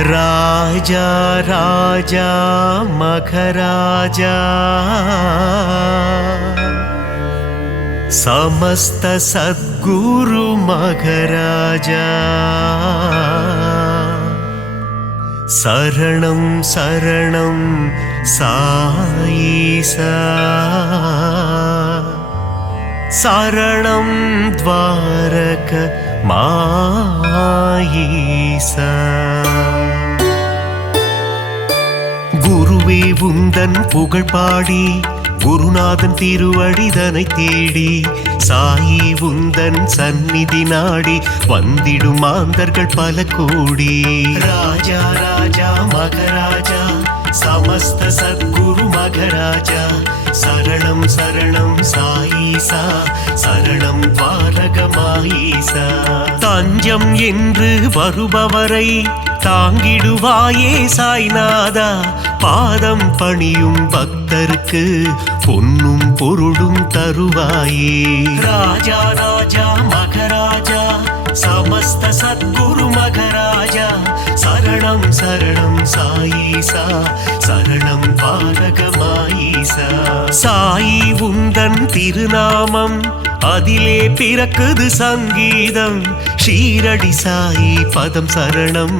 राजा राजा मखराजा समस्त सद्गुरु मखराजा शरणं शरणं साईसा शरणं द्वारक माईसा குருவே உந்தன் புகழ் பாடி குருநாதன் திருவடிதனை தேடி சாயி உந்தன் சந்நிதி நாடி வந்திடும் மாந்தர்கள் பல கோடி ராஜா ராஜா மகராஜா समस्त सद्गुरु मगराजा शरणं शरणं साईसा शरणं द्वारகமாயிசா தஞ்சம் என்று வருபவரை தாங்கிடுவாயே சாய்நாதா பாதம் பணியும் பக்தருக்கு பொன்னும் பொருளும் தருவாயே ராஜா ராஜா மகராஜா समस्त सद्गुरु मगराजा शरणं शरणं साईसा शरणं द्वारகமாயிசா சாயி உந்தன் திருநாமம் அதிலே பிறக்குது சங்கீதம் ஷீரடி சாயி பதம் சரணம்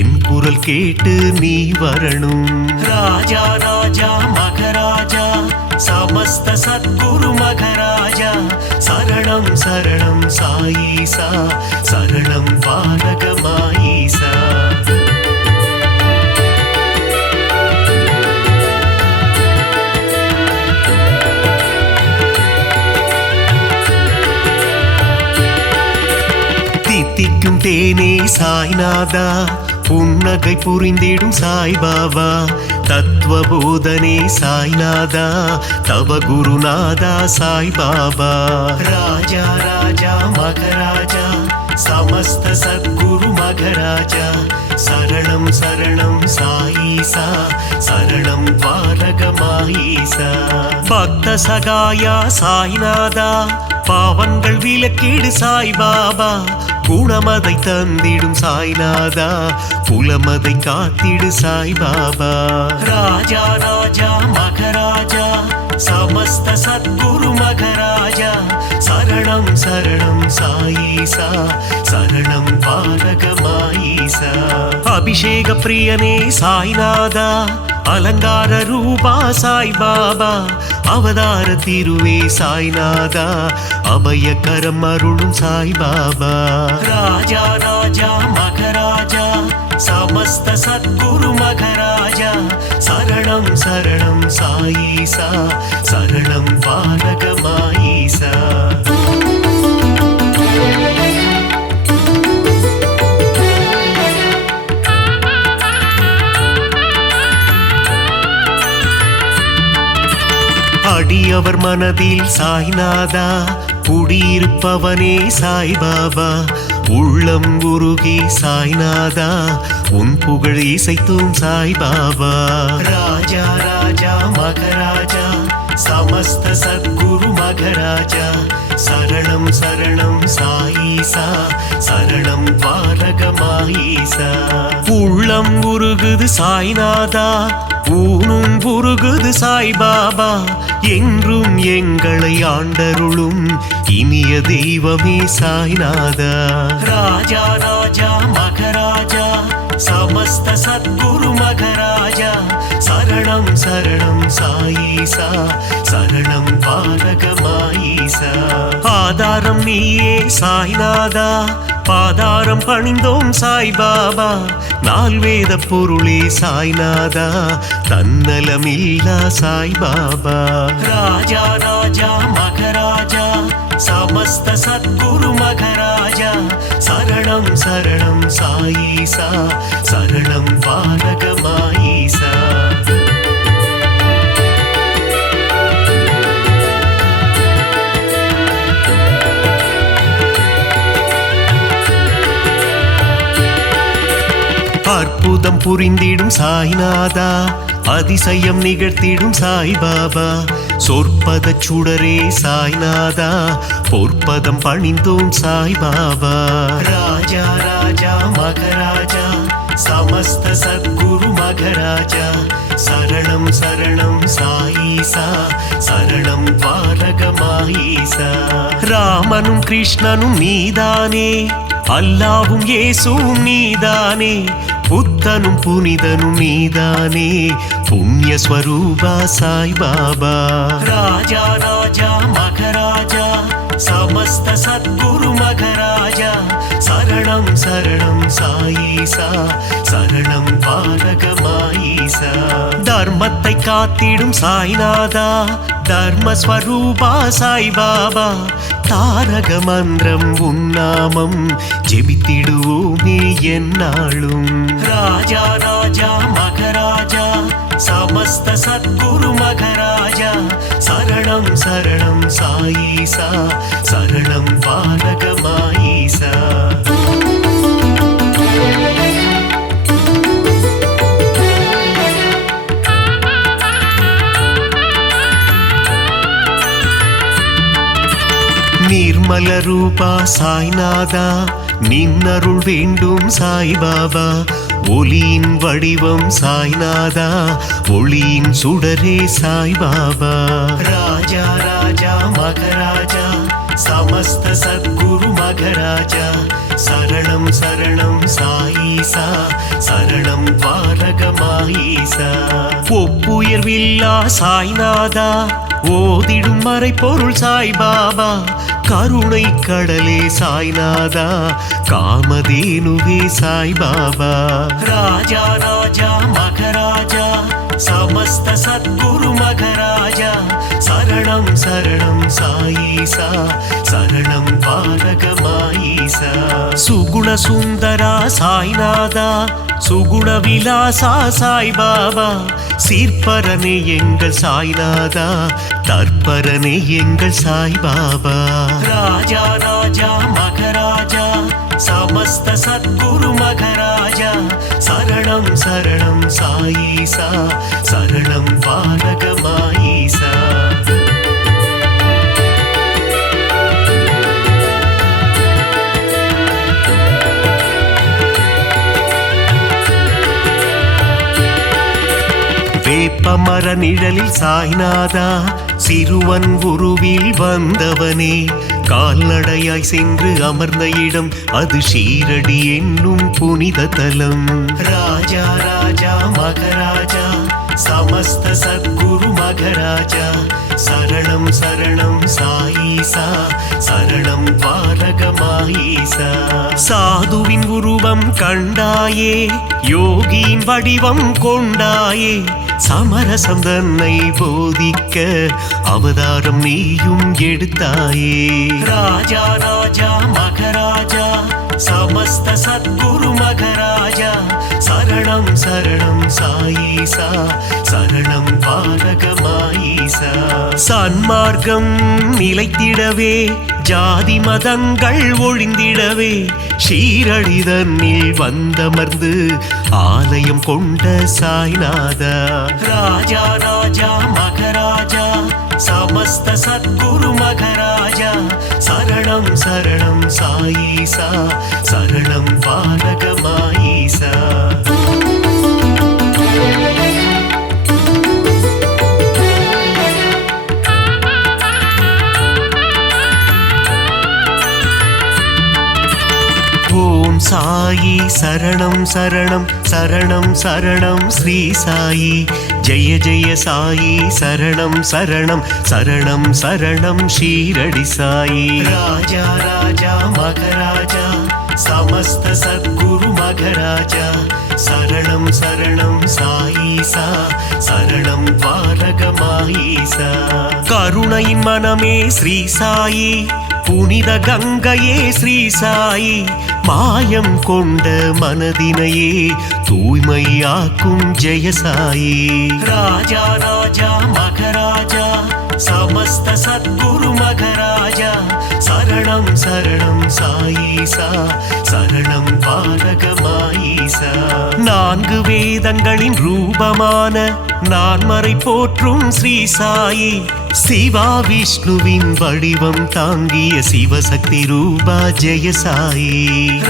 என் குரல் கேட்டு நீ வரணும் ராஜா ராஜா மகராஜா समस्त सद्गुरु मगराजा शरणं शरणं साईसा शरणं द्वारகமாயிசா தித்திக்கும் தேனே சாய்நாதா புன்னகை புரிந்திடும் சாய்பாபா தத்துவபோதனே சாய்நாதா தவ குருநாதா சாய்பாபா ராஜா ராஜா மகராஜா समस्त सद्गुरु मगराजा शरणं शरणं साईसा शरणं द्वारகமாயிசா பக்த சகாயா சாய்நாதா பாவங்கள் விலக்கிடு சாய்பாபா குணமதை தந்திடும் சாய்நாதா புலமதை காத்திடு சாய்பாபா ராஜா ராஜா மகராஜா समस्त सद्गुरु मगराजा शरणं शरणं साईसा शरणं द्वारகமாயிசா அபிஷேக பிரியனே சாய்நாதா அலங்கார ரூபா சாய்பாபா அவதார திருவே சாய்நாதா அபயகரம் அருளும் சாய்பாபா ராஜா ராஜா மகராஜா समस्त सद्गुरु मगराजा शरणं शरणं साईसा शरणं द्वारகமாயிசா அடியவர் மனதில் சாய்நாதா குடியிருப்பவனே சாய்பாபா உள்ளம் உருகி சாய்நாதா உன் புகழ் இசைத்தும் சாய்பாபா ராஜா ராஜா மகராஜா समस्त सद्गुरु मगराजा शरणं शरणं साईसा शरणं द्वारகமாயிசா உள்ளம் உருகுது சாய்நாதா ஊனும் உருகுது சாய்பாபா என்றும் எங்களை ஆண்டருளும் இனிய தெய்வமே சாய்நாதா ராஜா ராஜா மகராஜா समस्त सद्गुरु मगराजा शरणं शरणं साईसा शरणं द्वारகமாயிசா ஆதாரம் நீயே சாய்நாதா பாதாரம் பணிந்தோம் சாய்பாபா நால்வேத பொருளே சாய்நாதா தன்னலமில்லா சாய்பாபா ராஜா ராஜா மகராஜா समस्त सद्गुरु मगराजा शरणं शरणं साईसा शरणं द्वारகமாயிசா அற்புதம் புரிந்திடும் சாய்நாதா அதிசயம் நிகழ்த்திடும் சாய்பாபா சொற்பத சுடரே சாய்நாதா பொற்பதம் பணிந்தோம் சாய்பாபா ராஜா ராஜா மகராஜா समस्त सद्गुरु मघराजा शरणं शरणं साईसा शरणं द्वारकमाईसा ராமனும் கிருஷ்ணனும் நீதானே அல்லாவும் இயேசுவும் நீதானே புத்தனும் புனிதனும் நீதானே புண்ணிய ஸ்வரூபா சாய் பாபா ராஜா ராஜா மகராஜா समस्त सद्गुरु मघराजा शरणं शरणं साईसा शरणं द्वारकमाईसा தர்மத்தை காத்திடும் சாய்நாதா தர்மஸ்வரூபா சாய் பாபா தாரக மந்திரம் உன்னாமம் ஜெபித்திடுவோமே என்னாலும் ராஜா ராஜா மகராஜா समस्त सद्गुरु मघराजा शरणं शरणं साईसा शरणं द्वारकमाईसा निर्मल रूपा साईनादा निन्नरुள் வேண்டும் சாய் பாபா ஒளியின் வடிவம் சாய்நாதா ஒளியின் சுடரே சாய் பாபா ராஜா ராஜா மகராஜா समस्त सद्गुरु मघराजा शरणं शरणं साईसा शरणं द्वारकमाईसा ஒப்புயர்வில்லா சாய்நாதா ஓதிடும் மறைபொருள் சாய் பாபா கருணை கடலே சாய்நாதா காமதேனுவே சாய் பாபா ராஜா ராஜா மகராஜா समस्त सद्गुरु मघराजा शरणं शरणं साईसा शरणं द्वारकमाईसा सुगुण सुंदरा साईनादा सुगुण विलासा साई बाबा சீர்பரனே எங்கள் சாய்நாதா தற்பரனே எங்கள் சாய் பாபா ராஜா ராஜா மகராஜா समस्त सद्गुरु मघराजा शरणं शरणं साईसा शरणं द्वारकमाईसा வேப்பமர நிழலில் சாய்நாதா சிறுவன் உருவில் வந்தவனே கால்நடையாய் சென்று அமர்ந்த இடம் அது ஷீரடி என்னும் புனித தலம் ராஜா ராஜா மகராஜா समस्त सद्गुरु मघराजा शरणं शरणं साईसा शरणं द्वारकमाईसा சாதுவின் உருவம் கண்டாயே யோகியின் வடிவம் கொண்டாயே சமரசம் தன்னை போதிக்க அவதாரம் நீயும் எடுத்தாயே ராஜா ராஜா மகராஜா समस्त सद्गुरु मघराजा शरणं शरणं साईसा शरणं द्वारकमाईसा சன்மார்க்கம் நிலைத்திடவே ஜாதி மதங்கள் ஒழிந்திடவே ஷீரடி தன்னில் வந்தமர்ந்து ஆலயம் கொண்ட சாய்நாதா ராஜா ராஜா மகராஜா समस्त सद्गुरु मघराजा शरणं शरणं साईसा शरणं द्वारकमाईसा ஓம் சாயி சரணம் சரணம் சரணம் சரணம் ஸ்ரீ சாயி ஜெய ஜெய சாயி சரணம் சரணம் சரணம் சரணம் ஷீரடி சாயி ராஜா ராஜா மகராஜா समस्त सद्गुरु मघराजा शरणं शरणं साईसा शरणं द्वारकमाईसा கருணையின் மனமே ஸ்ரீ சாயி புனித கங்கையே ஸ்ரீ சாயி மாயம் கொண்ட மனதினையே தூய்மையாக்கும் ஜெயசாயி ராஜா ராஜா மகராஜா समस्त सद्गुरु मघराजा शरणं शरणं साईसा शरणं द्वारकमाईसा நான்கு வேதங்களின் ரூபமான நான்மறை போற்றும் ஸ்ரீ சாயி சிவா விஷ்ணுவின் வடிவம் தாங்கிய சிவசக்தி ரூபா ஜெய சாயி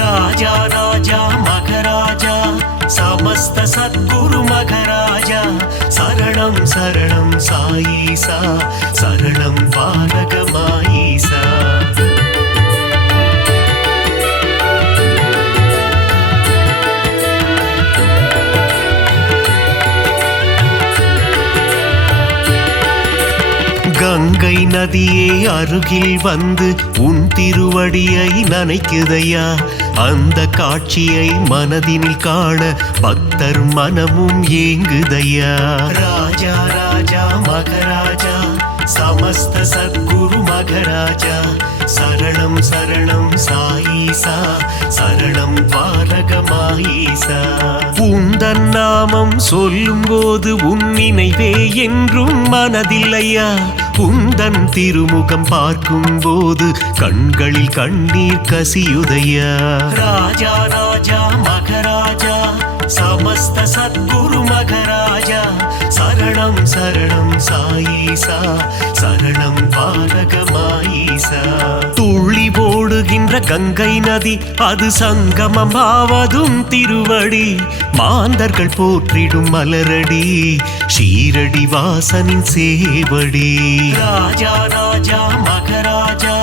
ராஜா ராஜா மகராஜா समस्त सद्गुरु मगराजा शरणं शरणं साईसा शरणं पालकमाईसा கங்கை நதியே அருகில் வந்து உன் திருவடியை நனைக்குதையா அந்த காட்சியை மனதினில் காண பக்தர் மனமும் ஏங்குதையா ராஜா ராஜா மகராஜா समस्त सद्गुरु मगराजा शरणं शरणं साईसा शरणं पालकमाईसा உந்தன் நாமம் சொல்லும் போது உன் நினைவே என்றும் மனதில்லையா உந்தன் திருமுகம் பார்க்கும் போது கண்களில் கண்ணீர் கசியுதையா ராஜா ராஜா மகராஜா समस्त सद्गुरु मगराजा शरणं शरणं साईसा शरणं पालकमाईसा துள்ளி ஓடுகின்ற கங்கை நதி அது சங்கமமாவதும் திருவடி மாந்தர்கள் போற்றிடும் மலரடி ஷீரடி வாசனின் சேவடி ராஜா ராஜா மகராஜா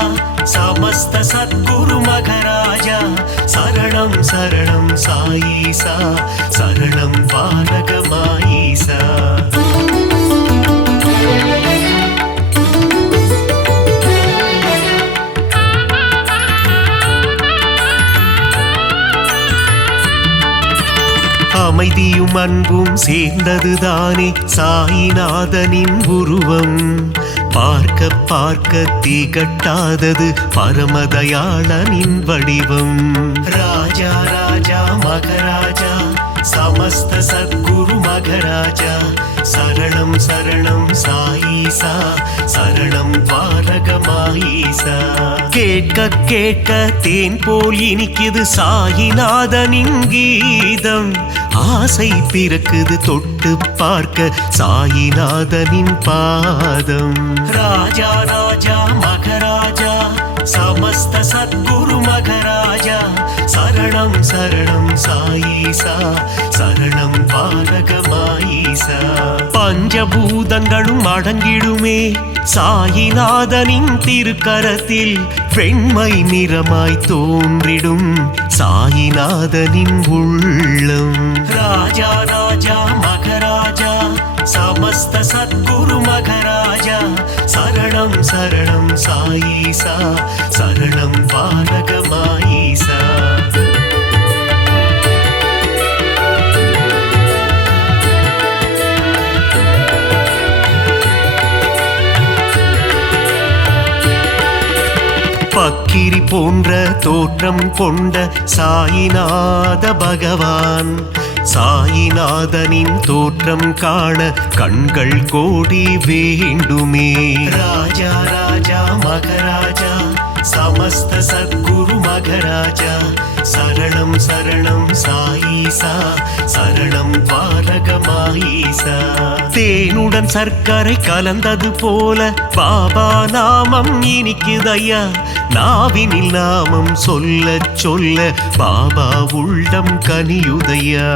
समस्त सद्गुरु मगराजा शरणं शरणं साईसा शरणं पालकमाईसा அமைதியும் அன்பும் சேர்ந்ததுதானே சாயிநாதனின் உருவம் பார்க்க பார்க்க திகட்டாதது பரமதயாளனின் வடிவம் ராஜா ராஜா மகராஜா समस्त सद्गुरु मगराजा शरणं शरणं साईसा शरणं पालकमाईसा கேட்க கேட்க தேன் போல் இனிக்குது சாயிநாதனின் கீதம் ஆசை பிறக்குது தொட்டு பார்க்க சாயிநாதனின் பாதம் ராஜா ராஜா மகராஜா समस्त सद्गुरु मगराजा शरणं शरणं साईसा शरणं पालकमाईसा பஞ்சபூதங்களும் அடங்கிடுமே சாயிநாதனின் திருக்கரத்தில் வெண்மை நிறமாய் தோன்றிடும் சாயிநாதனின் உள்ளம் ராஜா ராஜா மகராஜா समस्त सद्गुरु मगराजा शरणं शरणं साईसा शरणं पालकमाईसा பக்கிரி போன்ற தோற்றம் கொண்ட சாயிநாத பகவான் சாயிநாதனின் தோற்றம் காண கண்கள் கோடி வேண்டுமே ராஜா ராஜா மகராஜா समस्त सद्गुरु मगराजा शरणं शरणं साईसा शरणं पालकमाईसा தேனுடன் சர்க்கரை கலந்தது போல பாபா நாமம் இனிக்குதையா நாவினில் நாமம் சொல்ல சொல்ல பாபா உள்ளம் கனியுதையா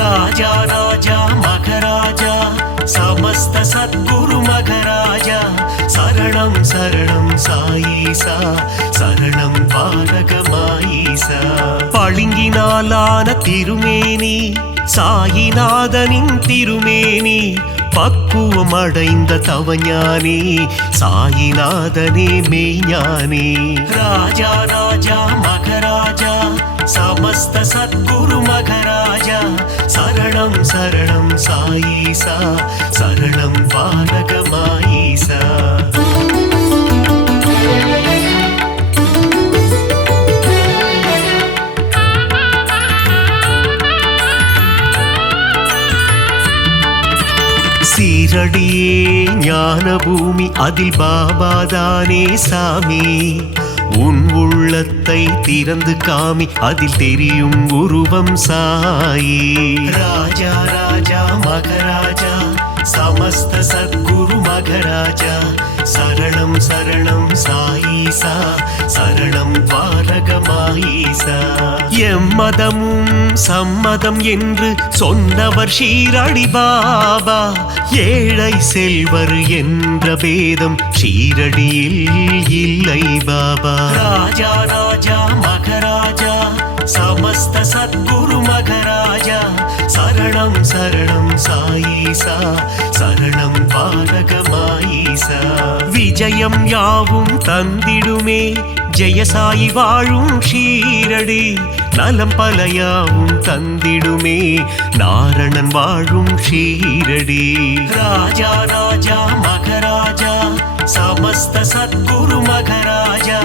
ராஜா ராஜா மகராஜா समस्त सद्गुरु मगराजा शरणं शरणं साईसा शरणं पालकमाईसा பளிங்கினாலான திருமேனி சாயிநாதனின் திருமேனி பக்குவம் அடைந்த தவஞானி சாயிநாதனே மெய்ஞானி ராஜா ராஜா மகராஜா समस्त सद्गुरु मगराजा शरणं शरणं साईसा शरणं पालकमाईसा சீரடியே ஞான பூமி அதில் பாபாதானே சாமி உன் உள்ளத்தை திறந்து காமி அதில் தெரியும் உருவம் சாயி ராஜா ராஜா மகராஜா समस्त सद्गुरु मघराजा शरणं शरणं साईसा शरणं द्वारகமாயீசா எம்மதமும் சம்மதம் என்று சொன்னவர் ஷீரடி பாபா ஏழை செல்வர் என்ற பேதம் ஷீரடியில் இல்லை பாபா ராஜா ராஜா மகராஜா समस्त सद्गुरु मघराजा शरणं शरणं साईसा शरणं द्वारகமாயீசா விஜயம் யாவும் தந்திடுமே ஜெயசாயி வாழும் ஷீரடி நலம் பலயாவும் தந்திடுமே நாரணன் வாழும் ஷீரடி ராஜா ராஜா மகராஜா समस्त सद्गुरु मघराजा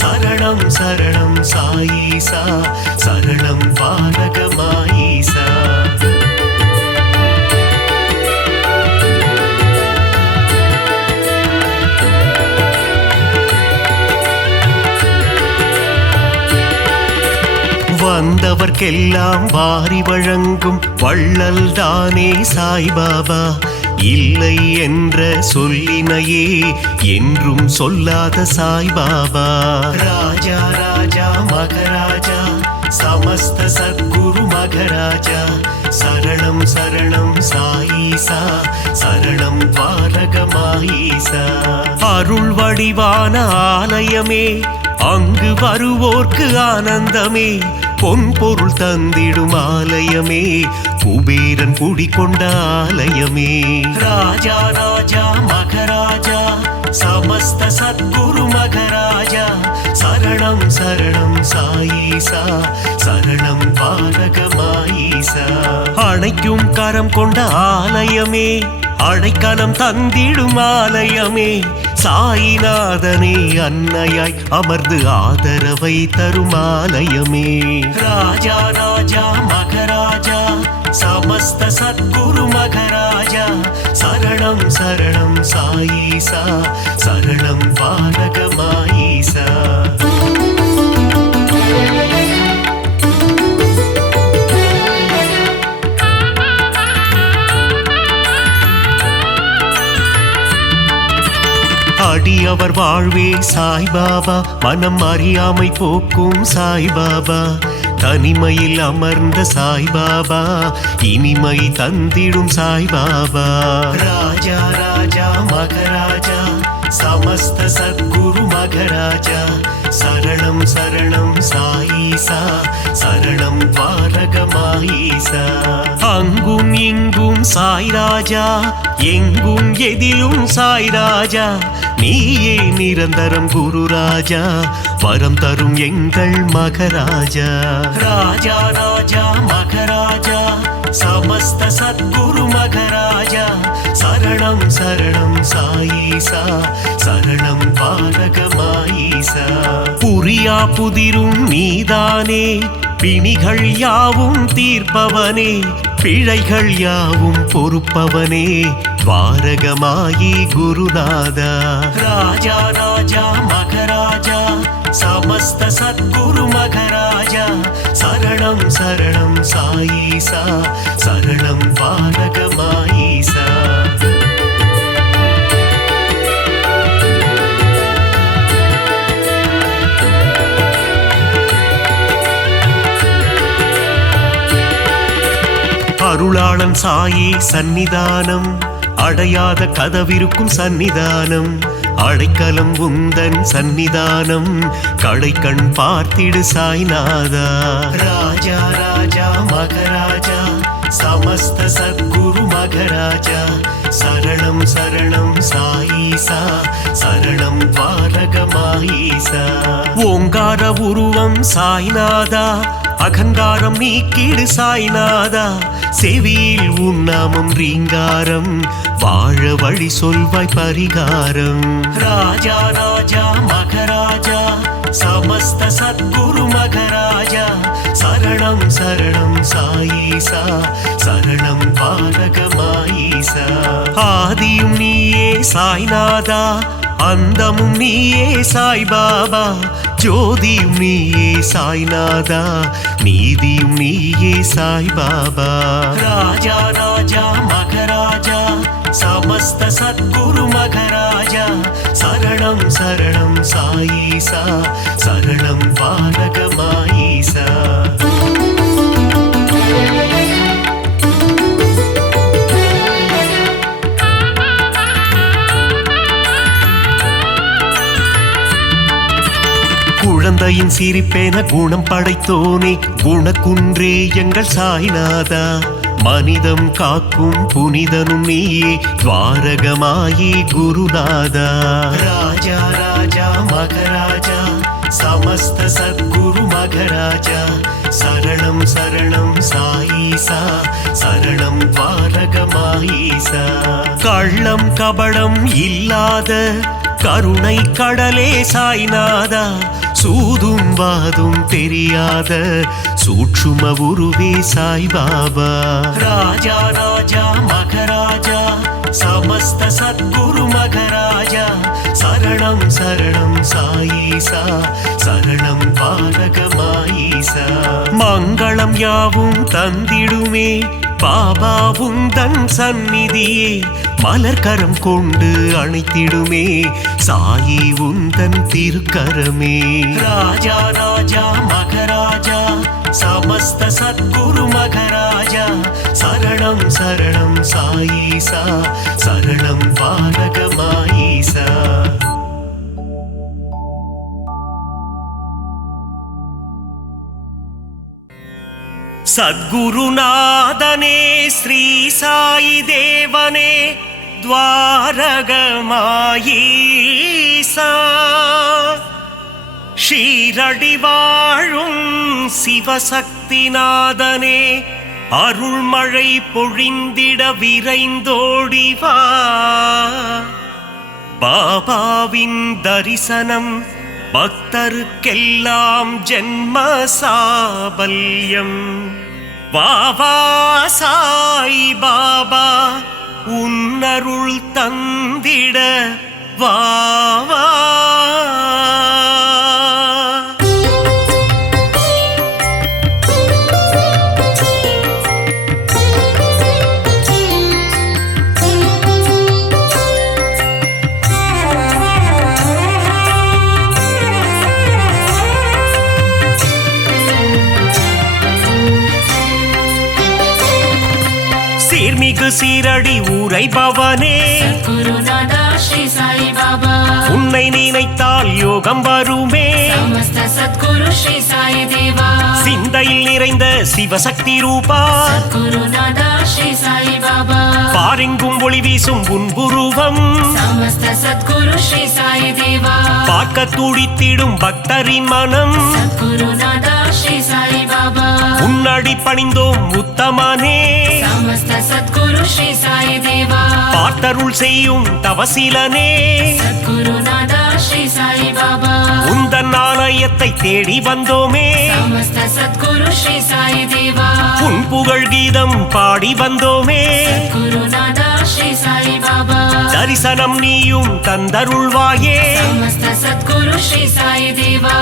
शरणं शरणं साईसा शरणं द्वारகமாயீசா வந்தவர்க்கெல்லாம் வாரி வழங்கும் வள்ளல் தானே சாய்பாபா இல்லை என்ற சொல்லினையே என்றும் சொல்லாத சாய்பாபா ராஜா ராஜா மகராஜா समस्त सद्गुरु मघराजा शरणं शरणं साईसा शरणं द्वारகமாயீசா அருள் வடிவான ஆலயமே அங்கு வருவோர்க்கு ஆனந்தமே பொன் பொருள் தந்திடும் ஆலயமே குபேரன் குடிகொண்ட ஆலயமே ராஜா ராஜா மகராஜா समस्त सद्गुरु मघराजा शरणं शरणं साईसा शरणं द्वारகமாயீசா அணைக்கும் கரம் கொண்ட ஆலயமே அடைக்கலம் தந்திடும் ஆலயமே சாயிநாதனே அன்னையாய் அமர்ந்து ஆதரவை தரும் ஆலயமே ராஜா ராஜா மகராஜா समस्त सद्गुरु मघराजा शरणं शरणं साईसा शरणं द्वारகமாயீசா அடியவர் வாழ்வே சாய்பாபா மனம் அறியாமை போக்கும் சாய்பாபா தனிமையில் அமர்ந்த சாய்பாபா இனிமை தந்திடும் சாய்பாபா ராஜா ராஜா மகராஜா समस्त सद्गुरु मघराजा शरणं शरणं साईसा शरणं द्वारகமாயீசா அங்கும் இங்கும் சாய்ராஜா எங்கும் எதிலும் சாய்ராஜா நீயே நிரந்தரம் குரு ராஜா வரம் தரும் எங்கள் மகராஜா ராஜா ராஜா மகராஜா समस्त सद्गुरु मघराजा शरणं शरणं साईसा शरणं द्वारகமாயீசா புரியா புதிரும் நீதானே பிணிகள் யாவும் தீர்ப்பவனே பிழைகள் யாவும் பொறுப்பவனே द्वारகமாயி குருநாதா ராஜா ராஜா மகராஜா समस्त सद्गुरु मघराजा शरणं शरणं साईसा शरणं द्वारகமாயீசா அருளாளன் சாயி சந்நிதானம் அடையாத கதவிருக்கும் சந்நிதானம் அடைக்கலம் உந்தன் சந்நிதானம் கடைக்கண் பார்த்திடு சாய்நாதா ராஜா ராஜா மகராஜா समस्त सद्गुरु मघराजा शरणं शरणं साईसा शरणं द्वारகமாயீசா ஓங்கார உருவம் சாய்நாதா அகங்காரம் நீக்கிடு சாய்நாதா செவியில் உன்னாமம் ரீங்காரம் வாழ வழி சொல்வாய் பரிகாரம் ராஜா ராஜா மகராஜா समस्त सद्गुरु मघराजा शरणं शरणं साईसा शरणं द्वारகமாயீசா ஆதியும் நீயே சாய்நாதா அந்தமும் நீயே சாய்பாபா ஜோதியும் நீயே சாய்நாதா நீதியும் நீயே சாய்பாபா ராஜா ராஜா மகராஜா समस्त सद्गुरु मघराजा शरणं शरणं साईसा शरणं पालकमाईसा குழந்தையின் சிரிப்பேன குணம் படைத்தோனே குணக்குன்றே எங்கள் சாய்நாதா மனிதம் காக்கும் புனிதனும் நீயே துவாரகமாயி குருநாதா ராஜா ராஜா மகராஜா समस्त सद्गुरु मघराजा शरणं शरणं साईसा शरणं पालकमाईसा कள்ளம் கபடம் இல்லாத கருணை கடலே சாய்நாதா சூதும் வாதும் தெரியாத சூட்சும உருவே சாய்பாபா ராஜா ராஜா மகராஜா समस्त सद्गुरु मघराजा शरणं शरणं साईसा शरणं पालकमाईसा மங்களம் யாவும் தந்திடுமே பாபா உந்தன் சந்நிதியே மலர்கரம் கொண்டு அணைத்திடுமே சாயி உந்தன் திருக்கரமே ராஜா ராஜா மகராஜா समस्त सद्गुरु मघराजा शरणं शरणं साईसा शरणं पालकमाईसा सद्गुरुनादने श्री साई देवने द्वारकमाईसा ஷீரடி வாழும் சிவசக்திநாதனே அருள்மழை பொழிந்திட விரைந்தோடிவா பாபாவின் தரிசனம் பக்தருக்கெல்லாம் ஜென்ம சாபல்யம் வாவா சாய் பாபா உன்னருள் தந்திட வாவா சீர்மிகு சீரடி உரைபவனே சத்குருநாதா ஸ்ரீ சாய் பாபா உன்னை நினைத்தால் யோகம் வருமே समस्त सद्गुरु श्री साई देवा சிந்தையில் நிறைந்த சிவசக்தி ரூபா சத்குருநாதா ஸ்ரீ சாய் பாபா பாரெங்கும் ஒளி வீசும் உன்புருவம் समस्त सद्गुरु श्री साई देवा பார்க்க துடித்திடும் பக்தரின் மனம் சத்குருநாதா ஸ்ரீ சாய் பாபா உன்னடி பணிந்தோம் உத்தமனே समस्त सद्गुरु श्री साई देवा பார்த்தருள் செய்யும் தவசீலனே சத்குருநாதா ஸ்ரீ சாய் பாபா உந்தன் ஆலயத்தை தேடி வந்தோமே समस्त सद्गुरु श्री साई देवा உன் புகழ் கீதம் பாடி வந்தோமே சத்குருநாதா ஸ்ரீ சாய் பாபா தரிசனம் நீயும் தந்தருள்வாயே समस्त सद्गुरु श्री साई देवा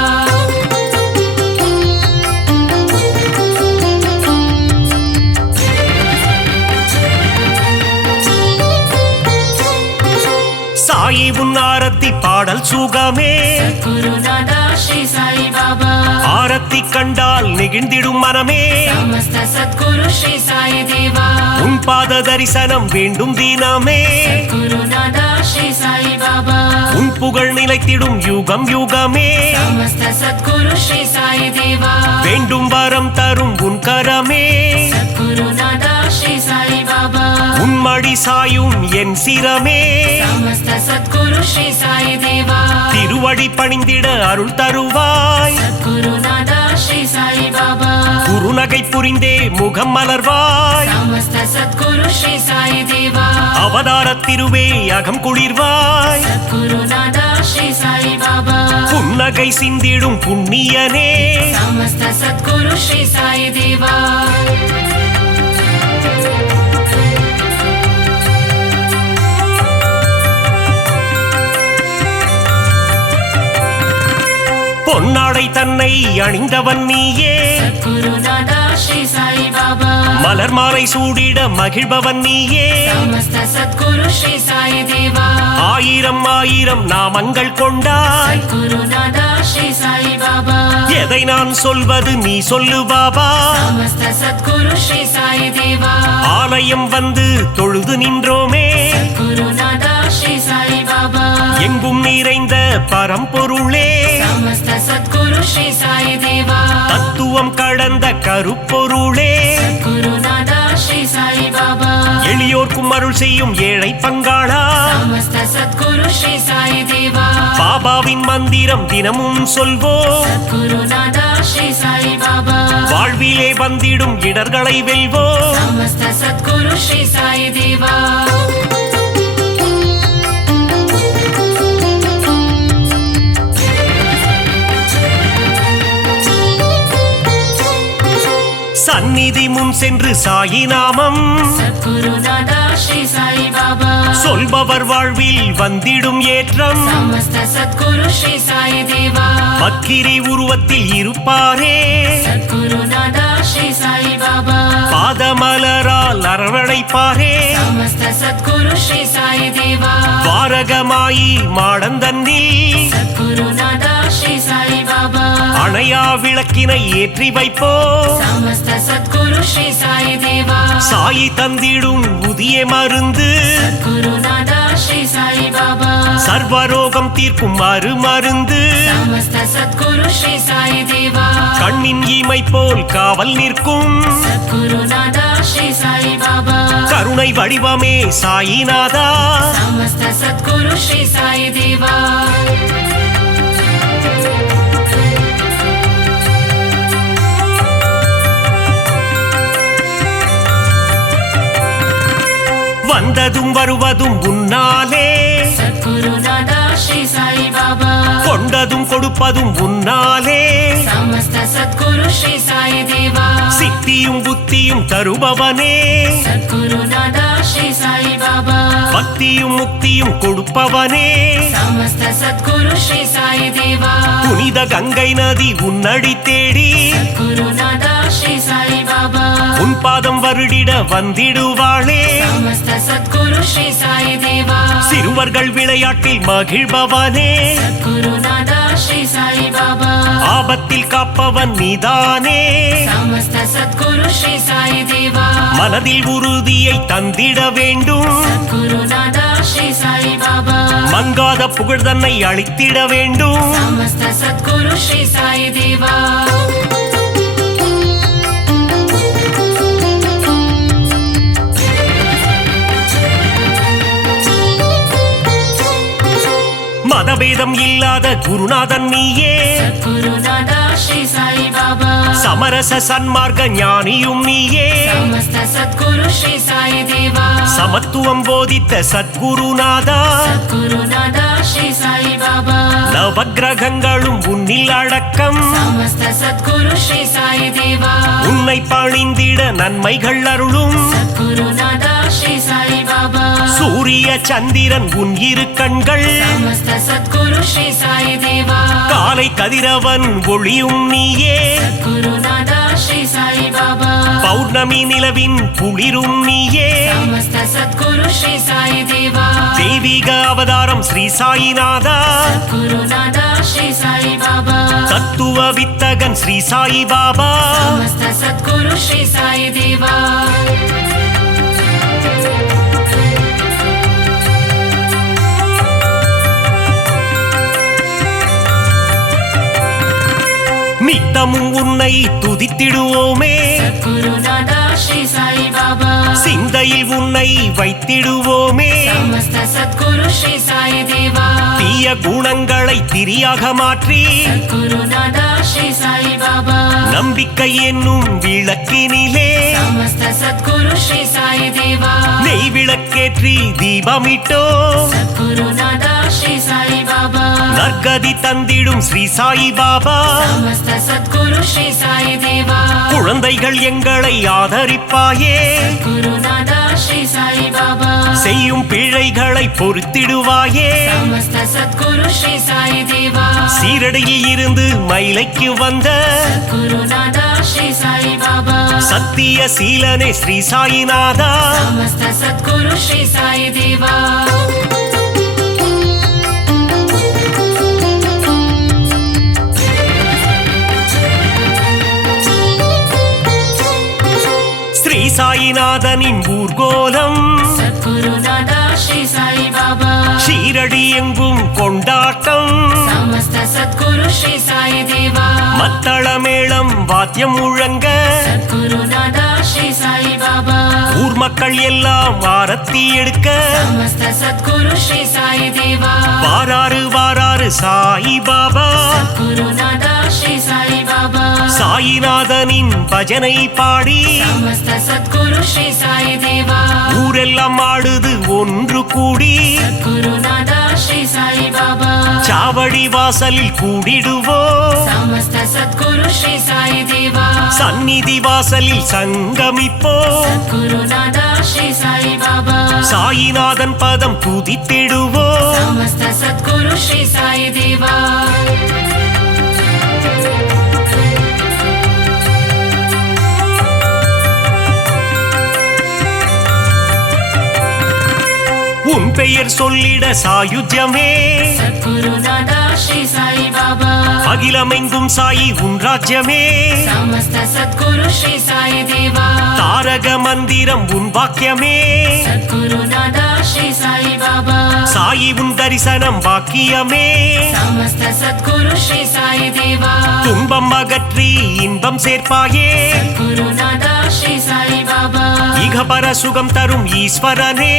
சாயி உன் ஆரத்தி பாடல் சுகமே சத்குருநாதா ஸ்ரீ சாய் பாபா ஆரத்தி கண்டால் நெகிழ்ந்திடும் மனமே समस्त सद्गुरु श्री साई देवा உன் பாத தரிசனம் வேண்டும் தினமே சத்குருநாதா ஸ்ரீ சாய் பாபா உன் புகழ் நிலைத்திடும் யுகம் யுகமே समस्त सद्गुरु श्री साई देवा வேண்டும் வரம் தரும் உன் கரமே சத்குருநாதா ஸ்ரீ சாய் பாபா உன் மடி சாயும் என் சிரமே समस्त सद्गुरु श्री साई देवा திருவடி பணிந்திட அருள் தருவாய் சத்குருநாதா ஸ்ரீ சாய் பாபா குறுநகை புரிந்தே முகம் மலர்வாய் समस्त सद्गुरु श्री साई देवा அவதார திருவே அகம் குளிர்வாய் சத்குருநாதா ஸ்ரீ சாய் பாபா புன்னகை சிந்திடும் புண்ணியனே समस्त सद्गुरु श्री साई देवा பொன்னாடை தன்னை அணிந்தவன் நீயே சத்குருநாதா ஸ்ரீ சாய் பாபா மலர் மாலை சூடிட மகிழ்பவன் நீயே समस्त सद्गुरु श्री साई देवा ஆயிரம் ஆயிரம் நாமங்கள் கொண்டாய் गुरुनादा श्री साई बाबा எதை நான் சொல்வது நீ சொல்லு பாபா समस्त सद्गुरु श्री साई देवा ஆலயம் வந்து தொழுது நின்றோமே गुरुनादा श्री साई बाबा எங்கும் நிறைந்த பரம்பொருளே समस्त सद्गुरु श्री साई देवा தத்துவம் கடந்த கருப்பொருளே गुरुनादा श्री साई बाबा எளியோர்க்கும் அருள் செய்யும் ஏழை பங்காளா समस्त सद्गुरु श्री साई देवा பாபாவின் மந்திரம் தினமும் சொல்வோம் गुरुनादा श्री साई बाबा வாழ்விலே வந்திடும் இடர்களை வெல்வோம் समस्त सद्गुरु श्री साई देवा சந்நிதி முன் சென்று சாயி நாமம் सद्गुरुनादा श्री साई बाबा சொல்பவர் வாழ்வில் வந்திடும் ஏற்றம் समस्त सद्गुरु श्री साई देवा பக்கிரி உருவத்தில் இருப்பாரே सद्गुरुनादा श्री साई बाबा பாதமலரால் அரவணைப்பாரே समस्त सद्गुरु श्री साई देवा வாரகமாயி மாடந்தன்னில் सद्गुरुनादा श्री साई बाबा அணையா விளக்கினை ஏற்றி வைப்போ समस्त सद्गुरु श्री साई देवा சாயி தந்திடும் புதிய மருந்து गुरुनादा श्री साई बाबा சர்வரோகம் தீர்க்கும் மருந்து समस्त सद्गुरु श्री साई देवा கண்ணின் இமை போல் காவல் நிற்கும் गुरुनादा श्री साई बाबा கருணை வடிவமே சாயிநாதா समस्त सद्गुरु श्री साई देवा வந்ததும் வருவதும் உன்னாலே सद्गुरुनादा श्री साई बाबा கொண்டதும் கொடுப்பதும் உன்னாலே समस्त सद्गुरु श्री साई देवा சித்தியும் புத்தியும் தருபவனே सद्गुरुनादा श्री साई बाबा பக்தியும் முக்தியும் கொடுப்பவனே समस्त सद्गुरु श्री साई देवा புனித கங்கை நதி உன்னடி தேடி गुरुनादा श्री साई बाबा உன் பாதம் வருடிட வந்திடுவாளே समस्त सद्गुरु श्री साई देवा சிறுவர்கள் விளையாட்டில் மகிழ்பவனே गुरुनादा श्री साई बाबा ஆபத்தில் காப்பவன் நீதானே समस्त सद्गुरु श्री साई देवा மனதில் உறுதியை தந்திட வேண்டும் गुरुनादा श्री साई बाबा மங்காத புகழ் தன்னை அளித்திட வேண்டும் समस्त सद्गुरु श्री साई देवा மதபேதம் இல்லாத குருநாதன் நீயே गुरुनादा श्री साई बाबा சமரச சன்மார்க்க ஞானியும் நீயே समस्त सद्गुरु श्री साई देवा சமத்துவம் போதித்த சத்குருநாதா गुरुनादा श्री साई बाबा நவக்கிரகங்களும் உன்னில் அடக்கம் समस्त सद्गुरु श्री साई देवा உன்னை பணிந்திட நன்மைகள் அருளும் गुरुनादा श्री साई बाबा சூரிய சந்திரன் உன் இரு கண்கள் समस्त सद्गुरु श्री साई देवा காலை கதிரவன் ஒளியும் நீயே गुरुनादा श्री साई बाबा பௌர்ணமி நிலவின் குளிரும் நீயே समस्त सद्गुरु श्री साई देवा தெய்வீக அவதாரம் ஸ்ரீ சாயிநாதா गुरुनादा श्री साई बाबा தத்துவ வித்தகன் ஸ்ரீ சாயி பாபா समस्त सद्गुरु श्री साई देवा நித்தமும் உன்னை துதித்திடுவோமே गुरुनादा श्री साई बाबा சிந்தையில் உன்னை வைத்திடுவோமே समस्त सद्गुरु श्री साई देवा தீய குணங்களை திரியாக மாற்றி गुरुनादा श्री साई बाबा நம்பிக்கை என்னும் விளக்கினிலே समस्त सद्गुरु श्री साई देवा நெய் விளக்கேற்றி தீபமிட்டோ गुरुनादा श्री साई बाबा நற்கதி தந்திடும் ஸ்ரீ சாயி பாபா समस्त सद्गुरु श्री साई देवा குழந்தைகள் எங்களை ஆதரிப்பாயே गुरुनादा श्री साई बाबा செய்யும் பிழைகளை பொறுத்திடுவாயே समस्त सद्गुरु श्री साई देवा சீரடியில் இருந்து மயிலைக்கு வந்த गुरुनादा श्री साई बाबा சத்திய சீலனே ஸ்ரீ சாயிநாதா समस्त सद्गुरु श्री साई देवा ஸ்ரீ சாயிநாதனின் ஊர்கோலம் सद्गुरुनादा श्री साई बाबा ஷீரடி எங்கும் கொண்டாட்டம் समस्त सद्गुरु श्री साई देवा மத்தள மேளம் வாத்தியம் முழங்க सद्गुरुनादा श्री साई बाबा ஊர் மக்கள் எல்லாம் ஆரத்தி எடுக்க समस्त सद्गुरु श्री साई देवा வாராறு வாராறு சாயி பாபா गुरुनादा श्री साई बाबा சாயிநாதனின் பஜனை பாடி समस्त सद्गुरु श्री साई देवा ஊரெல்லாம் ஆடுது ஒன்று கூடி गुरुनादा श्री साई बाबा சாவடி வாசலில் கூடிடுவோம் समस्त सद्गुरु श्री साई देवा சந்நிதி வாசலில் சங்கமிப்போம் गुरुनादा श्री साई बाबा சாயிநாதன் பதம் துதித்திடுவோம் समस्त सद्गुरु श्री साई देवा உன் பெயர் சொல்லிட சாயுஜ்யமே सद्गुरुनादा श्री साई बाबा அகிலமெங்கும் சாயி உன் ராஜ்யமே समस्त सद्गुरु श्री साई देवा தாரக மந்திரம் உன் வாக்கியமே सद्गुरुनादा श्री साई बाबा சாயி உன் தரிசனம் வாக்கியமே समस्त सद्गुरु श्री साई देवा துன்பம் அகற்றி இன்பம் சேர்ப்பாயே गुरुनादा श्री साई बाबा இகபர சுகம் தரும் ஈஸ்வரனே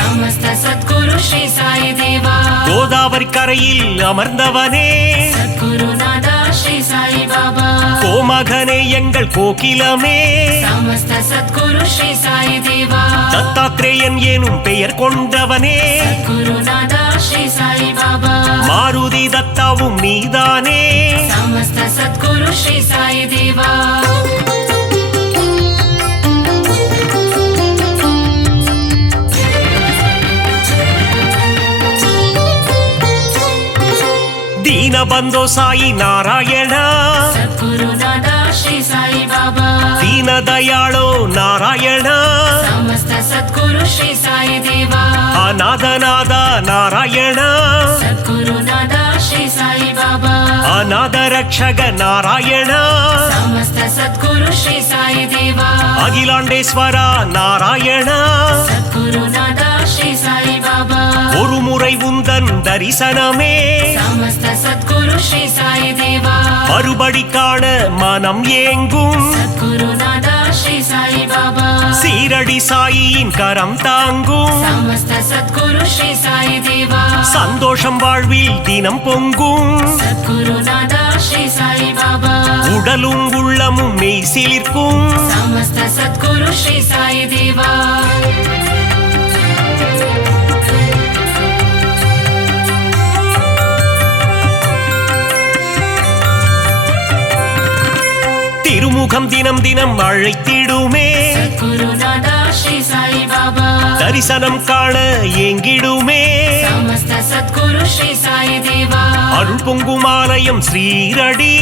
समस्त सद्गुरु श्री साई देवा கோதாவரி கரையில் அமர்ந்தவனே गुरुनादा श्री साई बाबा கோமகனே எங்கள் கோகிலமே समस्त सद्गुरु श्री साई देवा தத்தாத்ரேயன் எனும் பெயர் கொண்டவனே गुरुनादा श्री साई बाबा மாருதி தத்தாவும் நீதானே समस्त सद्गुरु श्री साई देवा ದೀನಬಂಧೋ ಸಾಯಿ ನಾರಾಯಣ सद्गुरुनादा श्री साई बाबा ದೀನದಯಾಳೋ ನಾರಾಯಣ समस्त सद्गुरु श्री साई देवा ಅನಾಥನಾದ ನಾರಾಯಣ सद्गुरुनादा श्री साई बाबा ಅನಾಥ ರಕ್ಷಕ ನಾರಾಯಣ समस्त सद्गुरु श्री साई देवा அகிலாண்டேஸ்வர நாராயண सद्गुरुनादा श्री साई बाबा ஒரு முறை உந்தன் தரிசனமே समस्त सद्गुरु श्री साई देवा மறுபடி காண மனம் ஏங்கும் सद्गुरुनादा श्री साई बाबा சீரடி சாயியின் கரம் தாங்கும் समस्त सद्गुरु श्री साई देवा சந்தோஷம் வாழ்வில் தினம் பொங்கும் सद्गुरुनादा श्री साई बाबा உடலும் உள்ளமும் மெய் சிலிர்க்கும் समस्त सद्गुरु श्री साई देवा திருமுகம் தினம் தினம் அழைத்திடுமே सद्गुरुनादा श्री साई बाबा தரிசனம் காண ஏங்கிடுமே समस्त सद्गुरु श्री साई देवा அருள் பொங்கும் ஆலயம் ஸ்ரீரடி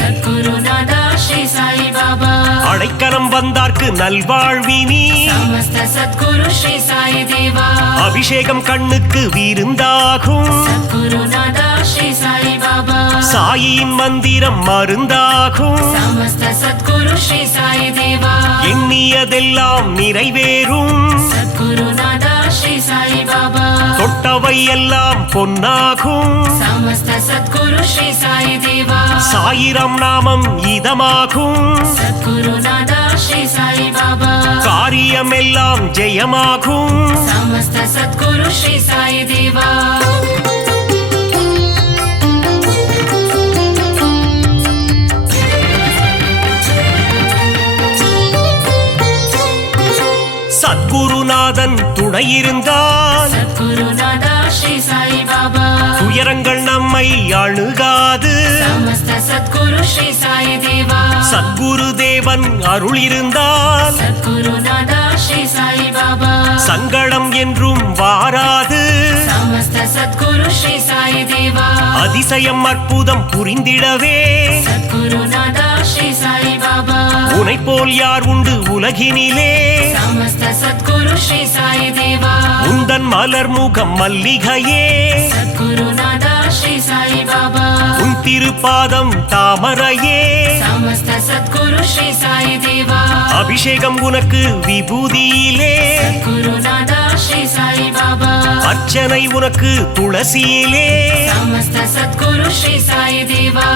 सद्गुरुनादा श्री साई बाबा அடைக்கலம் வந்தார்க்கு நல்வாழ்வினி समस्त सद्गुरु श्री साई देवा அபிஷேகம் கண்ணுக்கு விருந்தாகும் सद्गुरुनादा श्री साई बाबा சாயியின் மந்திரம் மருந்தாகும் समस्त सद्गुरु श्री साई देवा எண்ணியதெல்லாம் நிறைவேறும் सद्गुरुनादा श्री साई बाबा தொட்டவை எல்லாம் பொன்னாகும் समस्त सद्गुरु श्री साई देवा சாயிரம் நாமம் இதமாகும் सद्गुरुनादा श्री साई बाबा காரியம் எல்லாம் ஜெயமாகும் समस्त सद्गुरु श्री साई देवा சத்குருநாதன் துணை இருந்தால் सद्गुरुनादा श्री साई बाबा துயரங்கள் நம்மை அணுகாது समस्त सद्गुरु श्री साई देवा சத்குரு தேவன் அருள் இருந்தால் सद्गुरुनादा श्री साई बाबा சங்கடம் என்றும் வாராது समस्त सद्गुरु श्री साई देवा அதிசயம் அற்புதம் புரிந்திடவே सद्गुरुनादा श्री साई बाबा உனை போல் யார் உண்டு உலகினிலே समस्त सद्गुरु श्री साई देवा உந்தன் மலர் முகம் மல்லிகையே सद्गुरुनादा श्री साई बाबा உன் திருப்பாதம் தாமரையே समस्त सद्गुरु श्री साई देवा அபிஷேகம் உனக்கு விபூதியிலே सद्गुरुनादा श्री साई बाबा அர்ச்சனை உனக்கு துளசியிலே समस्त सद्गुरु श्री साई देवा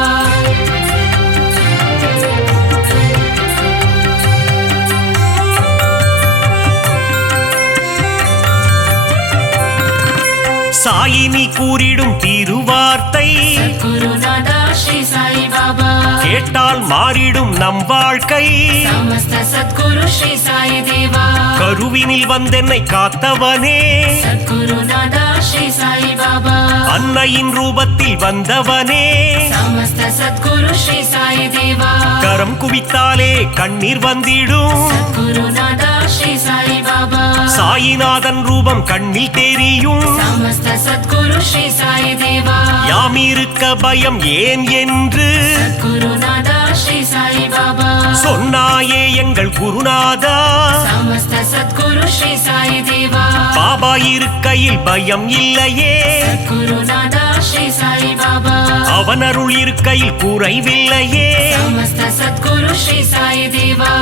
சாயினி கூறிடும் திருவார்த்தை सद्गुरुनादा श्री साई बाबा கேட்டால் மாறிடும் நம் வாழ்க்கை समस्त सद्गुरु श्री साई देवा கருவினில் வந்தென்னை காத்தவனே सद्गुरुनादा श्री साई बाबा அன்னையின் ரூபத்தில் வந்தவனே समस्त सद्गुरु श्री साई देवा கரம் குவித்தாலே கண்ணீர் வந்திடும் सद्गुरुनादा श्री साई बाबा சாயிநாதன் ரூபம் கண்ணில் தெரியும் समस्त सद्गुरु श्री साई देवा யாம் இருக்க பயம் ஏன் என்று सद्गुरुनादा श्री साई बाबा சொன்னாயே எங்கள் குருநாதா समस्त सद्गुरु श्री साई देवा பாபா இருக்கையில் பயம் இல்லையே सद्गुरुनादा श्री साई बाबा அவன் அருள் இருக்கையில் குறைவில்லையே समस्त सद्गुरु श्री साई देवा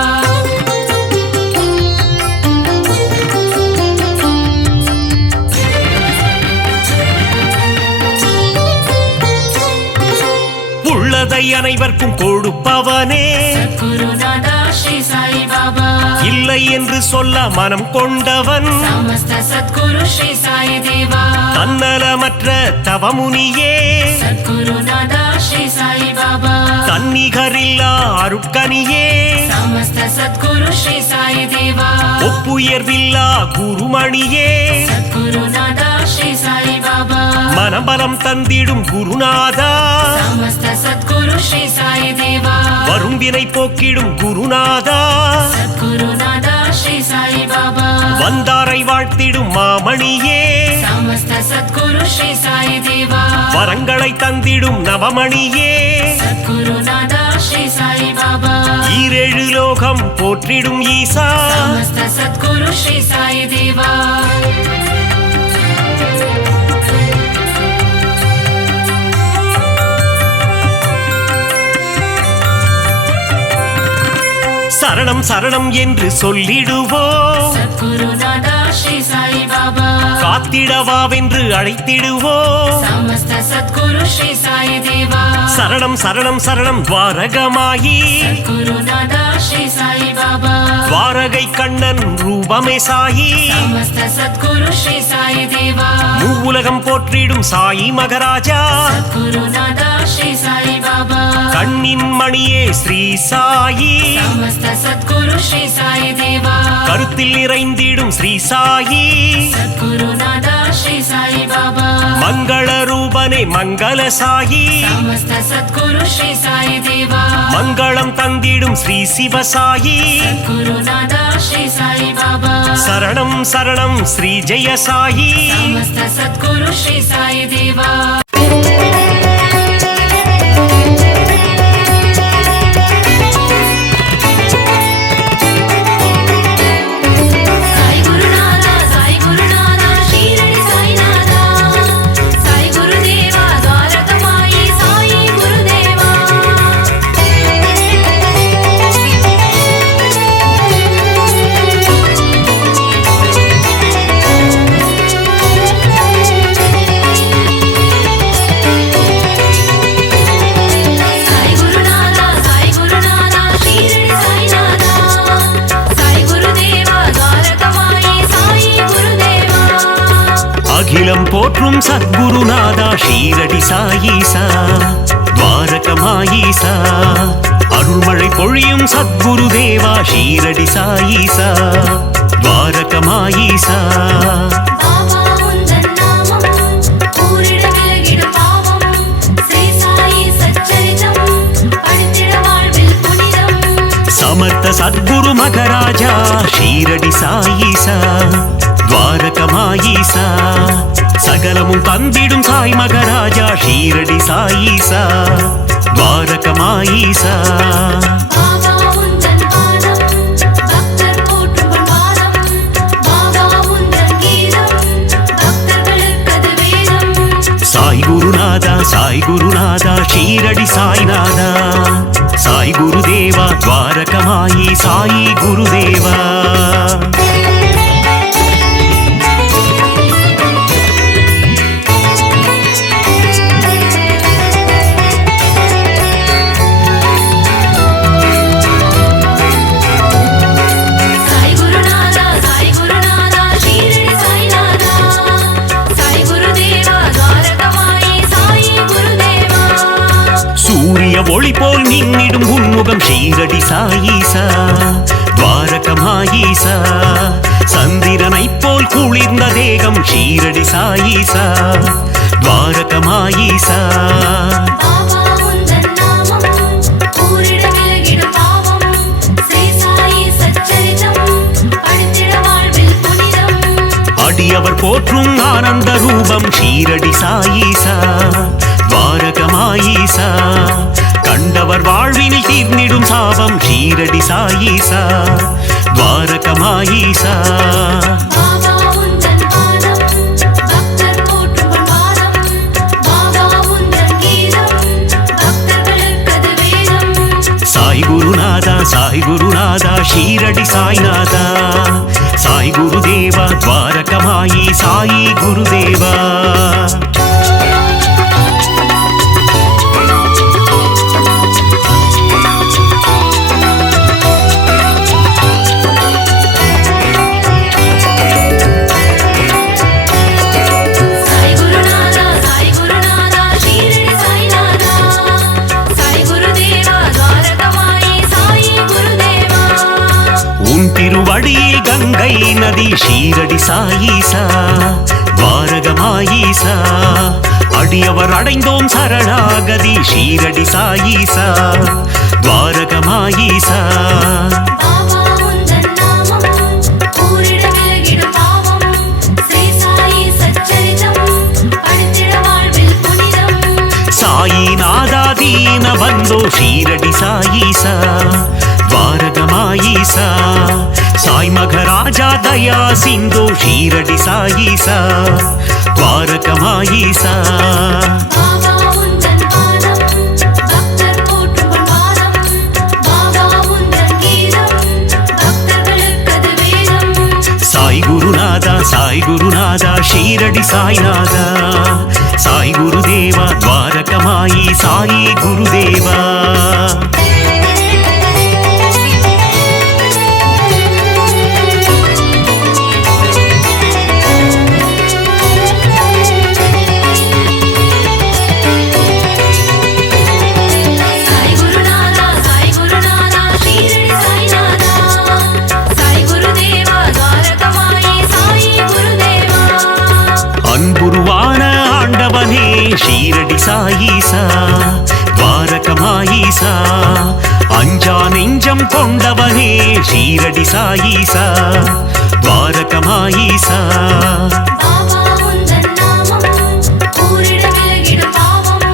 உள்ளதை அனைவருக்கும் கொடுப்பவனே सद्गुरुनादा श्री साई बाबा இல்லை என்று சொல்ல மனம் கொண்டவன் समस्त सद्गुरु श्री साई देवा தன்னலமற்ற தவமுனியே सद्गुरुनादा श्री साई बाबा தன்னிகரில்லா அருட்கனியே समस्त सद्गुरु श्री साई देवा ஒப்புயர்வில்லா குருமணியே सद्गुरुनादा श्री साई बाबा மனபலம் தந்திடும் குருநாதா समस्त सद्गुरु श्री साई देवा வரும் வினை போக்கிடும் குருநாதா सद्गुरुनादा श्री साई बाबा வந்தாரை வாழ்த்திடும் மாமணியே समस्त सद्गुरु श्री साई देवा வரங்களை தந்திடும் நவமணியே सद्गुरुनादा श्री साई बाबा ஈரேழு லோகம் போற்றிடும் ஈசா समस्त सद्गुरु श्री साई देवा சரணம் சரணம் என்று சொல்லிடுவோம் सद्गुरुनादा श्री साई बाबा காத்திடவாவென்று அழைத்திடுவோம் समस्त सद्गुरु श्री साई देवा சரணம் சரணம் சரணம் துவாரகமாயி सद्गुरुनादा श्री साई बाबा துவாரகை கண்ணன் ரூபமே சாயி समस्त सद्गुरु श्री साई देवा மூவுலகம் போற்றிடும் சாயி மகராஜா सद्गुरुनादा श्री साई बाबा கண்ணின் மணியே ஸ்ரீ சாயி समस्त सद्गुरु श्री साई देवा கருத்தில் நிறைந்திடும் ஸ்ரீ சாயி सद्गुरुनादा श्री साई बाबा மங்கள ரூபனே மங்கள சாயி समस्त सद्गुरु श्री साई देवा மங்களம் தந்திடும் ஸ்ரீ சிவசாயி सद्गुरुनादा श्री साई बाबा சரணம் சரணம் ஸ்ரீ ஜெய சாயி समस्त सद्गुरु श्री साई देवा साई गुरुनाथा साई गुरुनाथा शिरडी साईनाथा साई गुरुदेवा द्वारकमाई साई गुरुदेवा साई गुरुनाथा शिरडी साईनाथा साई गुरुदेवा द्वारकमाई साई गुरुदेवा அகிலம் போற்றும் சத்குருநாதா ஷீரடி சாயீசா துவாரகமாயீசா அருள்மழை பொழியும் சத்குருதேவா ஷீரடி சாயீசா துவாரகமாயீசா பாபா உந்தன் நாமம் கூறிட விலகிடும் பாவம் ஸ்ரீ சாயி சச்சரிதம் படித்திட வாழ்வில் புனிதம் சமர்த்த சத்குரு மகராஜா ஷீரடி சாயீசா துவாரகமாயீசா சகலமும் தந்திடும் சாய் மகராஜா ஷீரடி சாயீசா துவாரகமாயீசா பாபா உந்தன் பாதம் பக்தர் போற்றும் பாதம் பாபா உந்தன் கீதம் பக்தர்களுக்கது வேதம் சாய் குருநாதா ஷீரடி சாய்நாதா சாய் குருதேவா துவாரகமாயி சாயி குருதேவா ஒளி போல் மின்னிடும் உன்முகம் ஷீரடி சாயீசா துவாரகமாயீசா சந்திரனை போல் குளிர்ந்த தேகம் ஷீரடி சாயீசா துவாரகமாயீசா பாபா உந்தன் நாமம் கூறிட விலகிடும் பாவம் ஸ்ரீ சாயி சச்சரிதம் படித்திட வாழ்வில் புனிதம் அடியவர் போற்றும் ஆனந்த ரூபம் ஷீரடி சாயீசா துவாரகமாயீசா கண்டவர் வாழ்வினில் தீர்ந்திடும் சாபம் ஷீரடி சாயீசா துவாரகமாயீசா பாபா உந்தன் பாதம் பக்தர் போற்றும் பாதம் பாபா உந்தன் கீதம் பக்தர்களுக்கது வேதம் சாய் குருநாதா ஷீரடி சாய்நாதா சாய் குருதேவா துவாரகமாயி சாயி குருதேவா திருவடியில் கங்கை நதி ஷீரடி சாயீசா துவாரகமாயீசா அடியவர் அடைந்தோம் சரணாகதி ஷீரடி சாயீசா துவாரகமாயீசா பாபா உந்தன் நாமம் கூறிட விலகிடும் பாவம் ஸ்ரீ சாயி சச்சரிதம் படித்திட வாழ்வில் புனிதம் சாயிநாதா தீன பந்தோ ஷீரடி சாயீசா துவாரகமாயீசா சாய் மகராஜா தயா சிந்து ஷீரடி சாயீசா துவாரகமாயீசா பாபா உந்தன் பாதம் பக்தர் போற்றும் பாதம் பாபா உந்தன் கீதம் பக்தர்களுக்கது வேதம் சாய் குருநாதா ஷீரடி சாய்நாதா சாய் குருதேவா துவாரகமாயி சாயி குருதேவா ஷீரடி சாயீசா துவாரகமாயீசா அஞ்சா நெஞ்சம் கொண்டவனே ஷீரடி சாயீசா துவாரகமாயீசா பாபா உந்தன் நாமம் கூறிட விலகிடும் பாவம்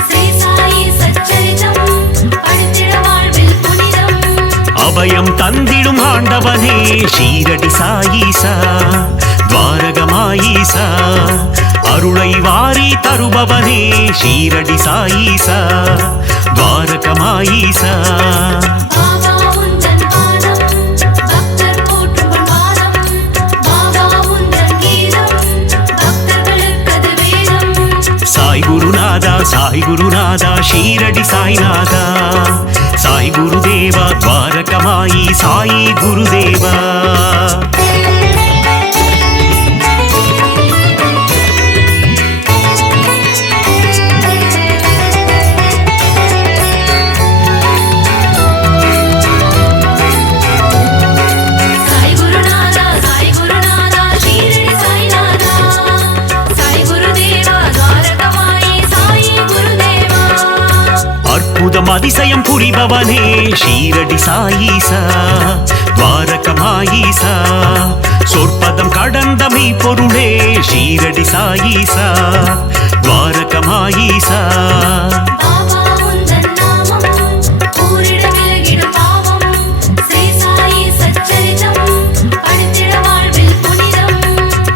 ஸ்ரீ சாயி சச்சரிதம் படித்திட வாழ்வில் புனிதம் அபயம் தந்திடும் ஆண்டவனே ஷீரடி சாயீசா துவாரகமாயீசா அருளை வாரி தருபவனே ஷீரடி சாயீசா துவாரகமாயீசா பாபா உந்தன் பாதம் பக்தர் போற்றும் பாதம் பாபா உந்தன் கீதம் பக்தர்களுக்கது வேதம் சாய் குருநாதா ஷீரடி சாய்நாதா சாய் குருதேவா துவாரகமாயி சாயி குருதேவா அற்புதம் அதிசயம் புரிபவனே ஷீரடி சாயீசா துவாரகமாயீசா சொற்பதம் கடந்த மெய்ப்பொருளே ஷீரடி சாயீசா துவாரகமாயீசா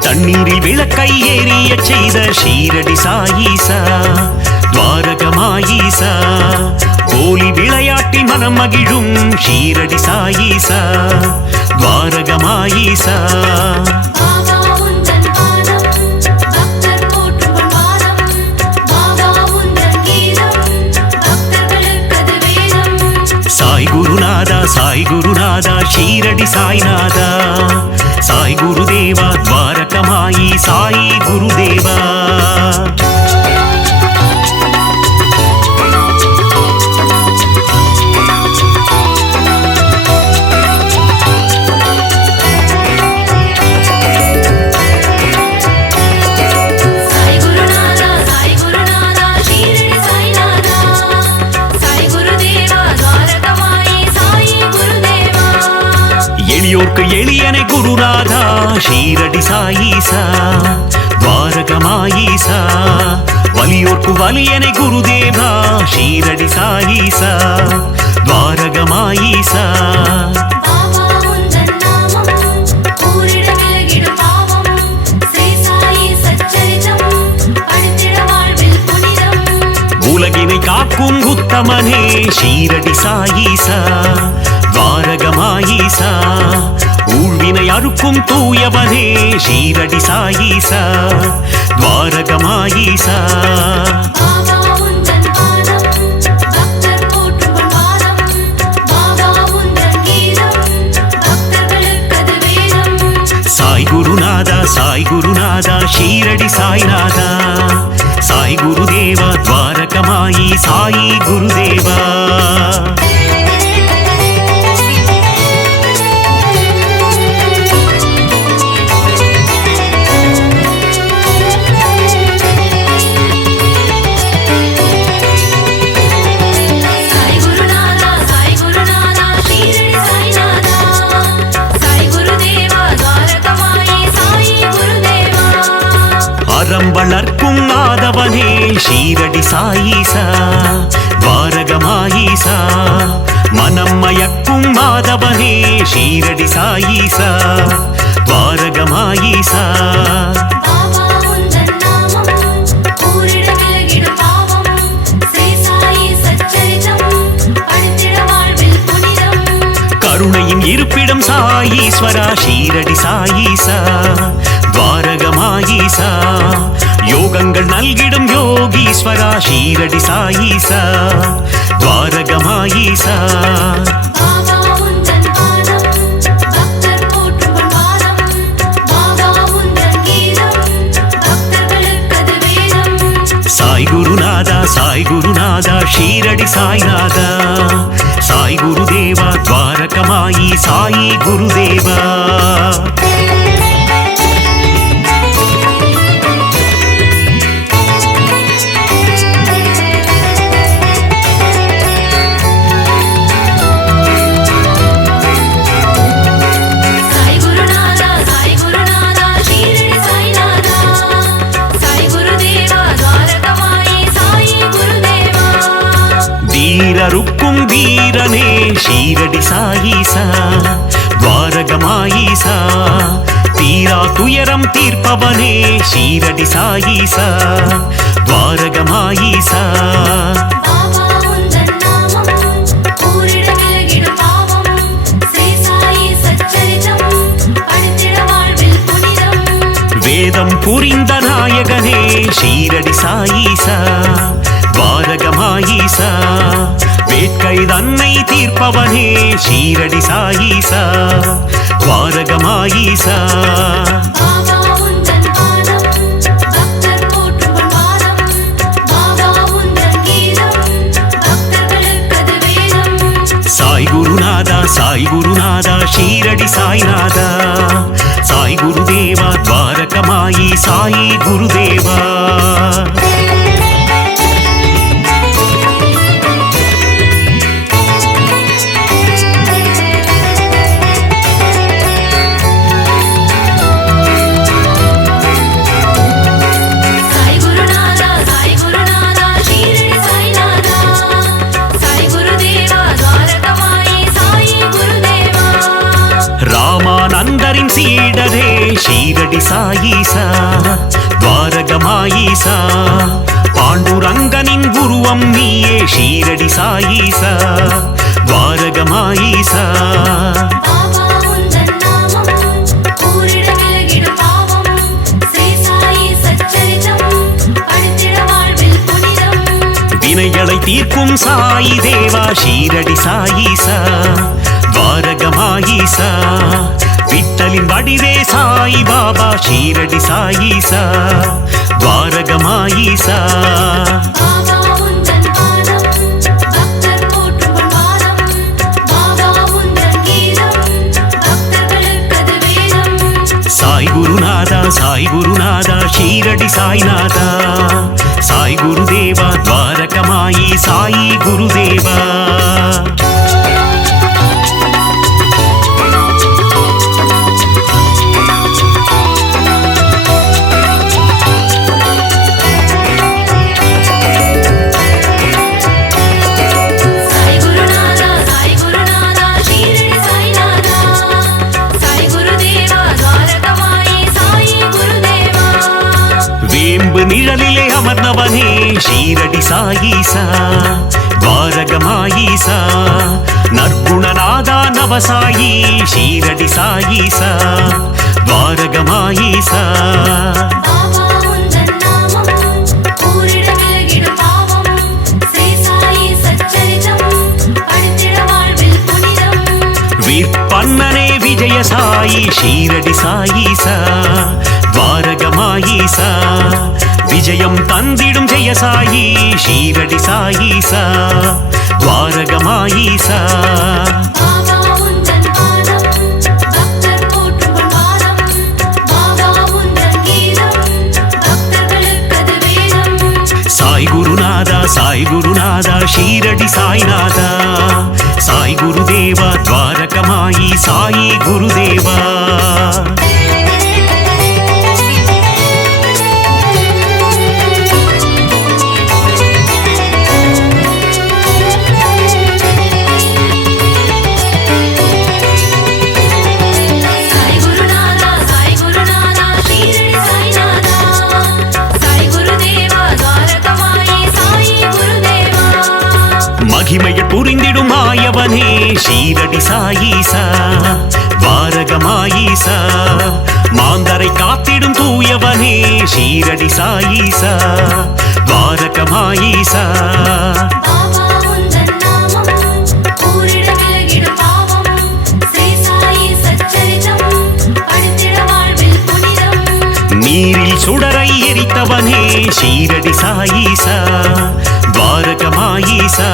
தண்ணீரில் விளக்கை ஏறிய செய்த ஷீரடி சாயீசா துவாரகமாயீசா கோலி விளையாட்டி மனம் மகிழும் ஷீரடி சாயீசா துவாரகமாயீசா சாய் குருநாதா சாய் குருநாதா ஷீரடி சாய்நாதா சாய் குருதேவா துவாரகமாயி சாயி குருதேவா எளியோர்க்கு எளியனை குருநாதா ஷீரடி சாயீசா துவாரகமாயீசா வலியோர்க்கு வலியனை குருதேவா ஷீரடி சாயீசா துவாரகமாயீசா உலகினை காக்கும் உத்தமனே ஷீரடி சாயீசா துவாரகமாயீசா ஊழ்வினை அறுக்கும் தூயவனே ஷீரடி சாயீசா துவாரகமாயீசா சாய் குருநாதா சாய் குருநாதா ஷீரடி சாய்நாதா சாய் குருதேவா துவாரகமாயி சாயி குருதேவா வளர்க்கும் நாதவனே ஷீரடி சாயீசா துவாரகமாயீசா மனம் மயக்கும் மாதவனே ஷீரடி சாயீசா துவாரகமாயீசா கருணையின் இருப்பிடம் சாயீஸ்வரா ஷீரடி சாயீசா துவாரகமாயீசா யோகங்கள் நல்கிடும் யோகீஸ்வரா ஷீரடி சாயீசா துவாரகமாயீசா சாய் குருநாதா சாய் குருநாதா ஷீரடி சாய்நாதா சாய் குருதேவா துவாரகமாயி சாயி குருதேவா. 「வீரருக்கும் வீரனே ஷீரடி சாயீசா துவாரகமாயீசா தீரா துயரம் தீர்ப்பவனே ஷீரடி சாயீசா துவாரகமாயீசா வேதம் புரிந்த நாயகனே ஷீரடி சாயீசா துவாரகமாயீசா வேட்கை தன்னை தீர்ப்பவனே ஷீரடி சாயீசா துவாரகமாயீசா சாய் குருநாதா சாய் குருநாதா ஷீரடி சாய்நாதா சாய் குருதேவா துவாரகமாயி சாயி குருதேவா. சுந்தரின் சீடரே ஷீரடி சாயீசா துவாரகமாயீசா பாண்டுரங்கனின் உருவம் நீயே ஷீரடி சாயீசா துவாரகமாயீசா வினைகளை தீர்க்கும் சாயி தேவா ஷீரடி சாயீசா துவாரகமாயீசா விட்டலின் வடிவே சாயி பாபா ஷீரடி சாயீசா துவாரகமாயீசா சாய் குருநாதா சாய் குருநாதா ஷீரடி சாய்நாதா சாய் குருதேவா துவாரகமாயி சாயி குருதேவா நிழலிலே அமர்ந்தவனே ஷீரடி சாயீசா துவாரகமாயீசா நற்குணநாதா நவசாயி ஷீரடி சாயீசா துவாரகமாயீசா விற்பன்னனே விஜய சாயி ஷீரடி சாயீசா துவாரகமாயீசா விஜயம் தந்திடும் ஜெய சாயி ஷீரடி சாயீசா துவாரகமாயீசா சாய் குருநாதா சாய் குருநாதா ஷீரடி சாய்நாதா சாய் குருதேவா துவாரகமாயி சாயி குருதேவா மகிமையை புரிந்திடும் மாயவனே ஷீரடி சாயீசா துவாரகமாயீசா மாந்தரை காத்திடும் தூயவனே ஷீரடி சாயீசா துவாரகமாயீசா நீரில் சுடரை எரித்தவனே ஷீரடி சாயீசா துவாரகமாயீசா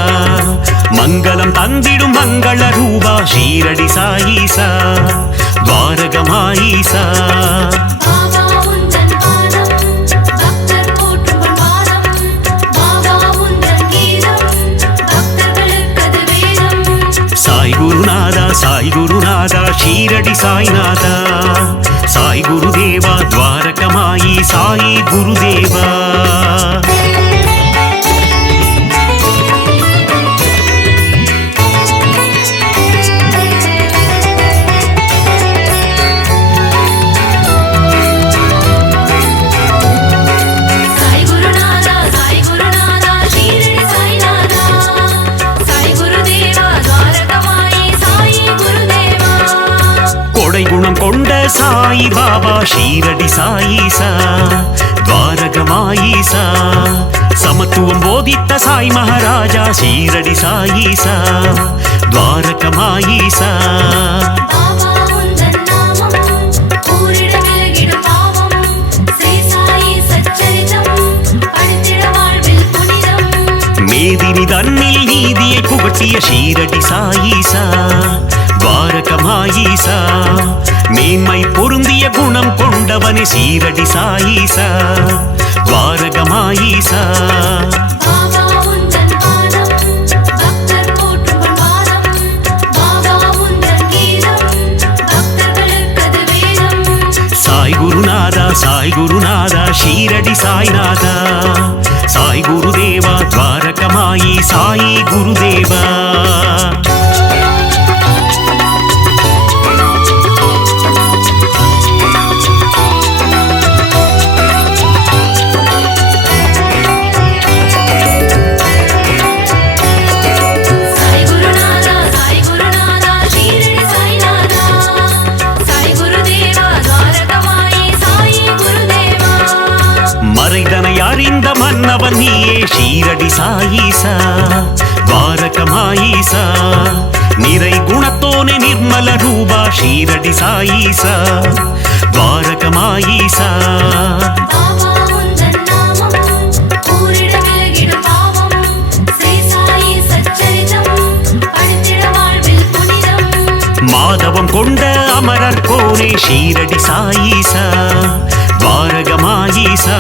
மங்களம் தந்திடும் மங்கள ரூபா ஷீரடி சாயீசா துவாரகமாயீசா சாய் குருநாதா சாய் குருநாதா ஷீரடி சாய்நாதா சாய் குருதேவா துவாரகமாயி சாயி குருதேவா குணம் கொண்ட சாயி பாபா ஷீரடி சாயீசா துவாரகமாயீசா சமத்துவம் போதித்த சாய் மகாராஜா ஷீரடி சாயீசா துவாரகமாயீசா மேதினி தன்னில் நீதியை புகட்டிய ஷீரடி சாயீசா துவாரகமாயீசா மேன்மை பொருந்திய குணம் கொண்டவனே ஷீரடி சாயீசா துவாரகமாயீசா சாய் குருநாதா சாய் குருநாதா ஷீரடி சாய்நாதா சாய் குருதேவா துவாரகமாயி சாயி குருதேவா ఉన్నవన్ నీయే ஷீரடி சாயீசா துவாரகமாயீசா நிறை குணத்தோனே நிர்மல ரூபா ஷீரடி சாயீசா துவாரகமாயீசா மாதவம் கொண்ட அமரர் கோனே ஷீரடி சாயீசா துவாரகமாயீசா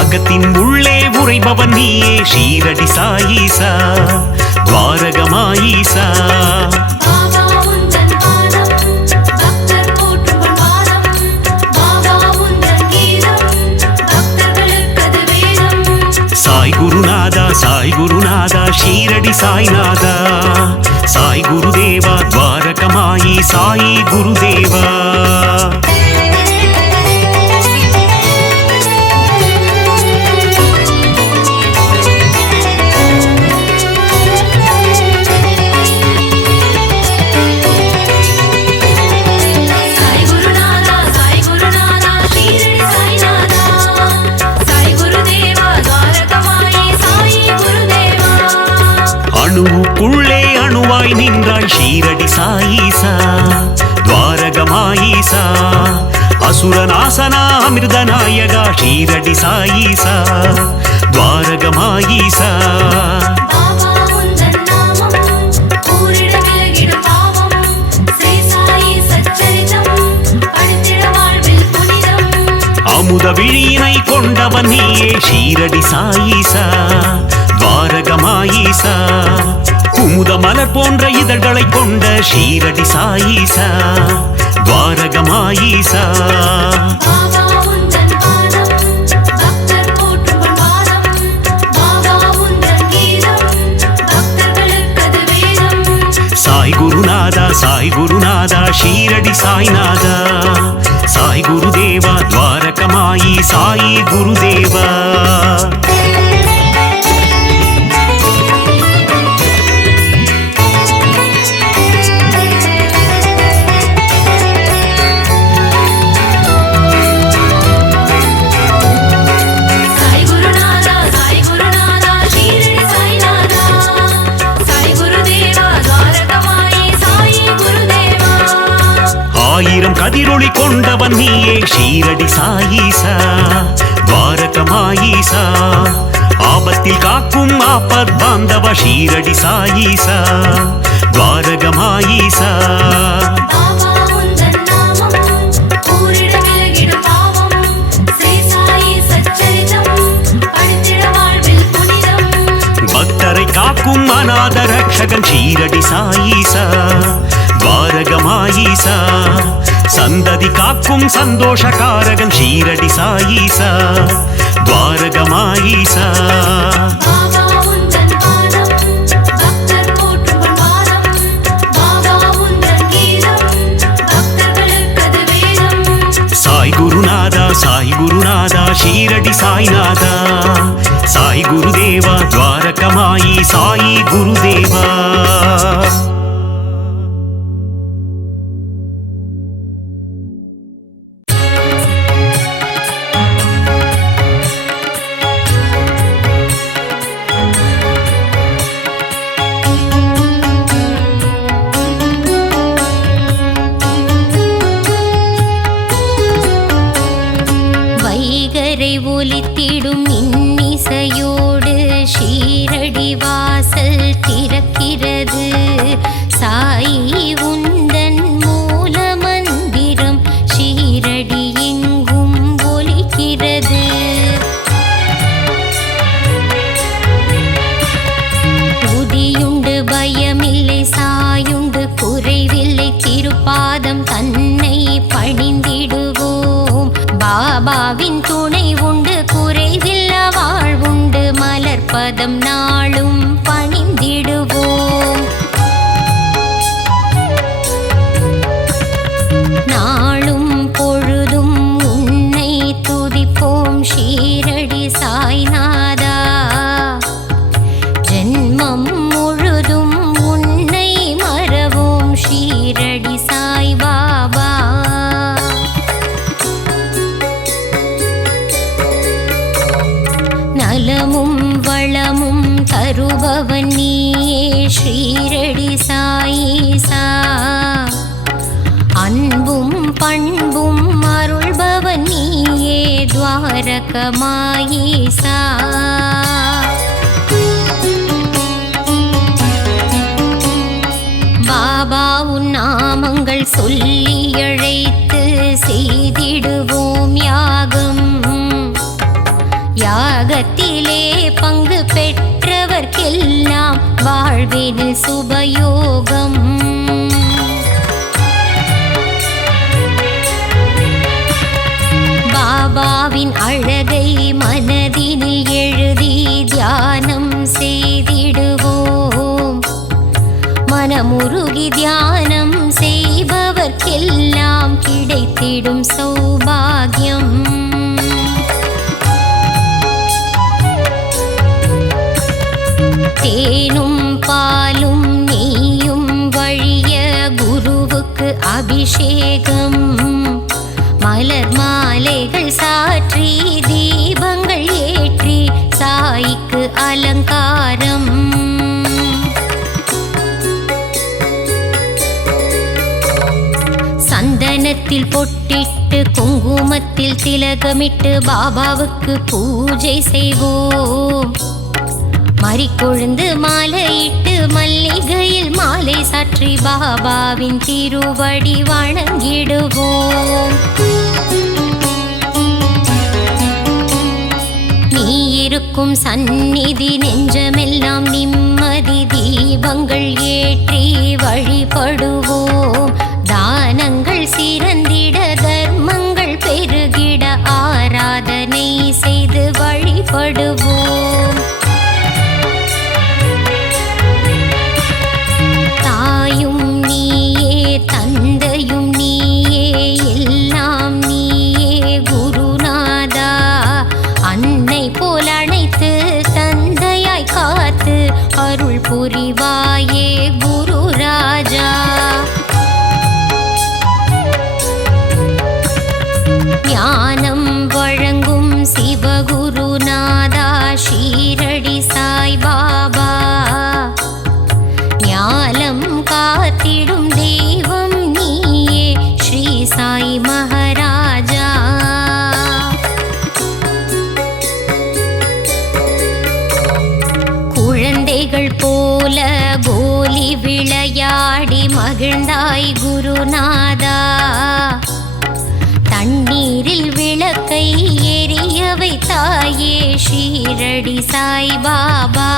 அகத்தின் உள்ளே உறைபவன் நீயே ஷீரடி சாயீசா துவாரகமாயீசா சாய் குருநாதா சாய் குருநாதா ஷீரடி சாய்நாதா சாய் குருதேவா துவாரகமாயி சாயி குருதேவா அணுவுக்குள்ளே அணுவாய் நின்றாய் ஷீரடி சாயீசா துவாரகமாயீசா அசுரநாசனா அமிர்தநாயகா ஷீரடி சாயீசா துவாரகமாயீசா அமுத விழியினை கொண்டவன் நீயே ஷீரடி சாயீசா துவாரகமாயீசா குமுத மலர் போன்ற இதழ்களை கொண்ட ஷீரடி சாயீசா துவாரகமாயீசா சாய் குருநாதா சாய் குருநாதா ஷீரடி சாய்நாதா சாய் குருதேவா துவாரகமாயி சாயி குருதேவா ஆயிரம் கதிரொளி கொண்டவன் நீயே ஷீரடி சாயீசா துவாரகமாயீசா ஆபத்தில் காக்கும் ஆபத் பாந்தவ ஷீரடி சாயீசா துவாரகமாயீசா பக்தரை காக்கும் அநாத ரக்ஷகன் ஷீரடி சாயீசா துவாரகமாயீசா சந்ததி காக்கும் சந்தோஷகாரகன் ஷீரடி சாயீசா துவாரகமாயீசா சாய் குருநாதா சாய் குருநாதா ஷீரடி சாய்நாதா சாய் குருதேவா துவாரகமாயி சாயி குருதேவா ஒலித்திடும் இன்னிசையோடு ஷீரடி வாசல் திறக்கிறது சாயி உந்தன் மூல மந்திரம் ஷீரடி எங்கும் ஒலிக்கிறது உதியுண்டு பயமில்லை சாயுண்டு குறைவில்லை திருப்பாதம் தன்னை பணிந்திடுவோம் பாபாவின் துணை உண்டு குறைவில்ல வாழ்வுண்டு மலர்பதம் நாளும் பணிந்திடுவோம் நாளும் பொழுதும் உன்னை துதிப்போம் ஷீரடி சாய்நாதா ஜென்மம் முழுதும் உன்னை மறவோம் ஷீரடி சாய் பாபா நல தருபவன் நீயே ஸ்ரீரடி சாயீசா. அன்பும் பண்பும் அருள்பவன் நீயே துவாரகமாயீசா. பாபா உன் நாமங்கள் சொல்லி அழைத்து செய்திடுவோம் யாகம். யாகத்திலே பங்கு பெற்றவர்க்கெல்லாம் வாழ்வினில் சுபயோகம். பாபாவின் அழகை மனதினில் எழுதி தியானம் செய்திடுவோம். மனமுருகி தியானம் செய்பவர்க்கெல்லாம் கிடைத்திடும் சௌபாகியம். தேனும் பாலும் நெய்யும் வழிய குருவுக்கு அபிஷேகம். மலர் மாலைகள் சாற்றி தீபங்கள் ஏற்றி சாய்க்கு அலங்காரம். சந்தனத்தில் பொட்டிட்டு குங்குமத்தில் திலகமிட்டு பாபாவுக்கு பூஜை செய்வோம். மறிக்கொழுந்து மாலையிட்டு மல்லிகையில் மாலை சாற்றி பாபாவின் திருவடி வணங்கிடுவோம். நீ இருக்கும் சந்நிதி நெஞ்சமெல்லாம் நிம்மதி. தீபங்கள் ஏற்றி வழிபடுவோம். தானங்கள் சிறந்திட தர்மங்கள் பெருகிட ஆராதனை செய்து வழிபடுவோம். தாயும் நீயே தந்தையும் நீயே எல்லாம் நீயே குருநாதா. அன்னை போல் அணைத்து தந்தையாய் காத்து அருள் புரிவாயே குரு ராஜா. ஞானம் வழங்கும் சிவகுருநாதா ஷீரடி சாய் பாபா. ஞானம் காத்திடும் தெய்வம் நீயே ஸ்ரீ சாய் மகாராஜா. குழந்தைகள் போல கோலி விளையாடி மகிழ்ந்தாய் குருநாதா. தண்ணீரில் விளக்கை எரிய வைத்தாயே ஷீரடி சாய் பாபா.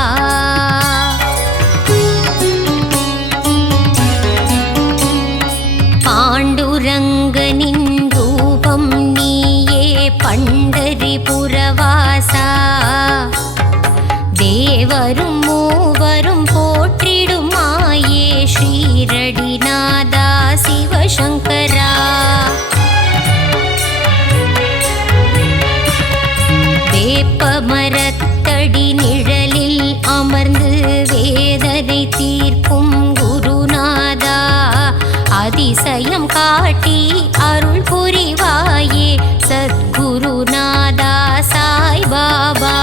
பாண்டுரங்கனின் ரூபம் நீயே பண்டரிபுரவாசா. தேவரும் மூவரும் போற்றிடும் மாயே ஷீரடி நாதா சிவசங்கரா. வேப்பமரத்தடி நிழலில் அமர்ந்து வேதனை தீர்க்கும் குருநாதா. அதிசயம் காட்டி அருள் புரிவாயே சத்குருநாதா சாய் பாபா.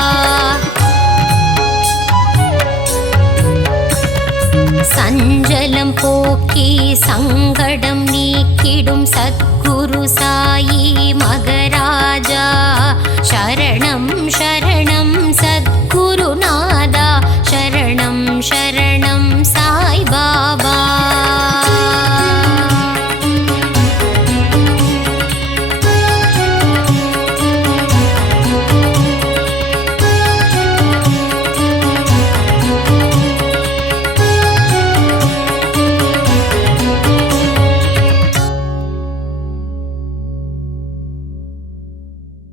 சஞ்சலம் போக்கி சங்கடம் நீக்கிடும் சத்குரு சாயி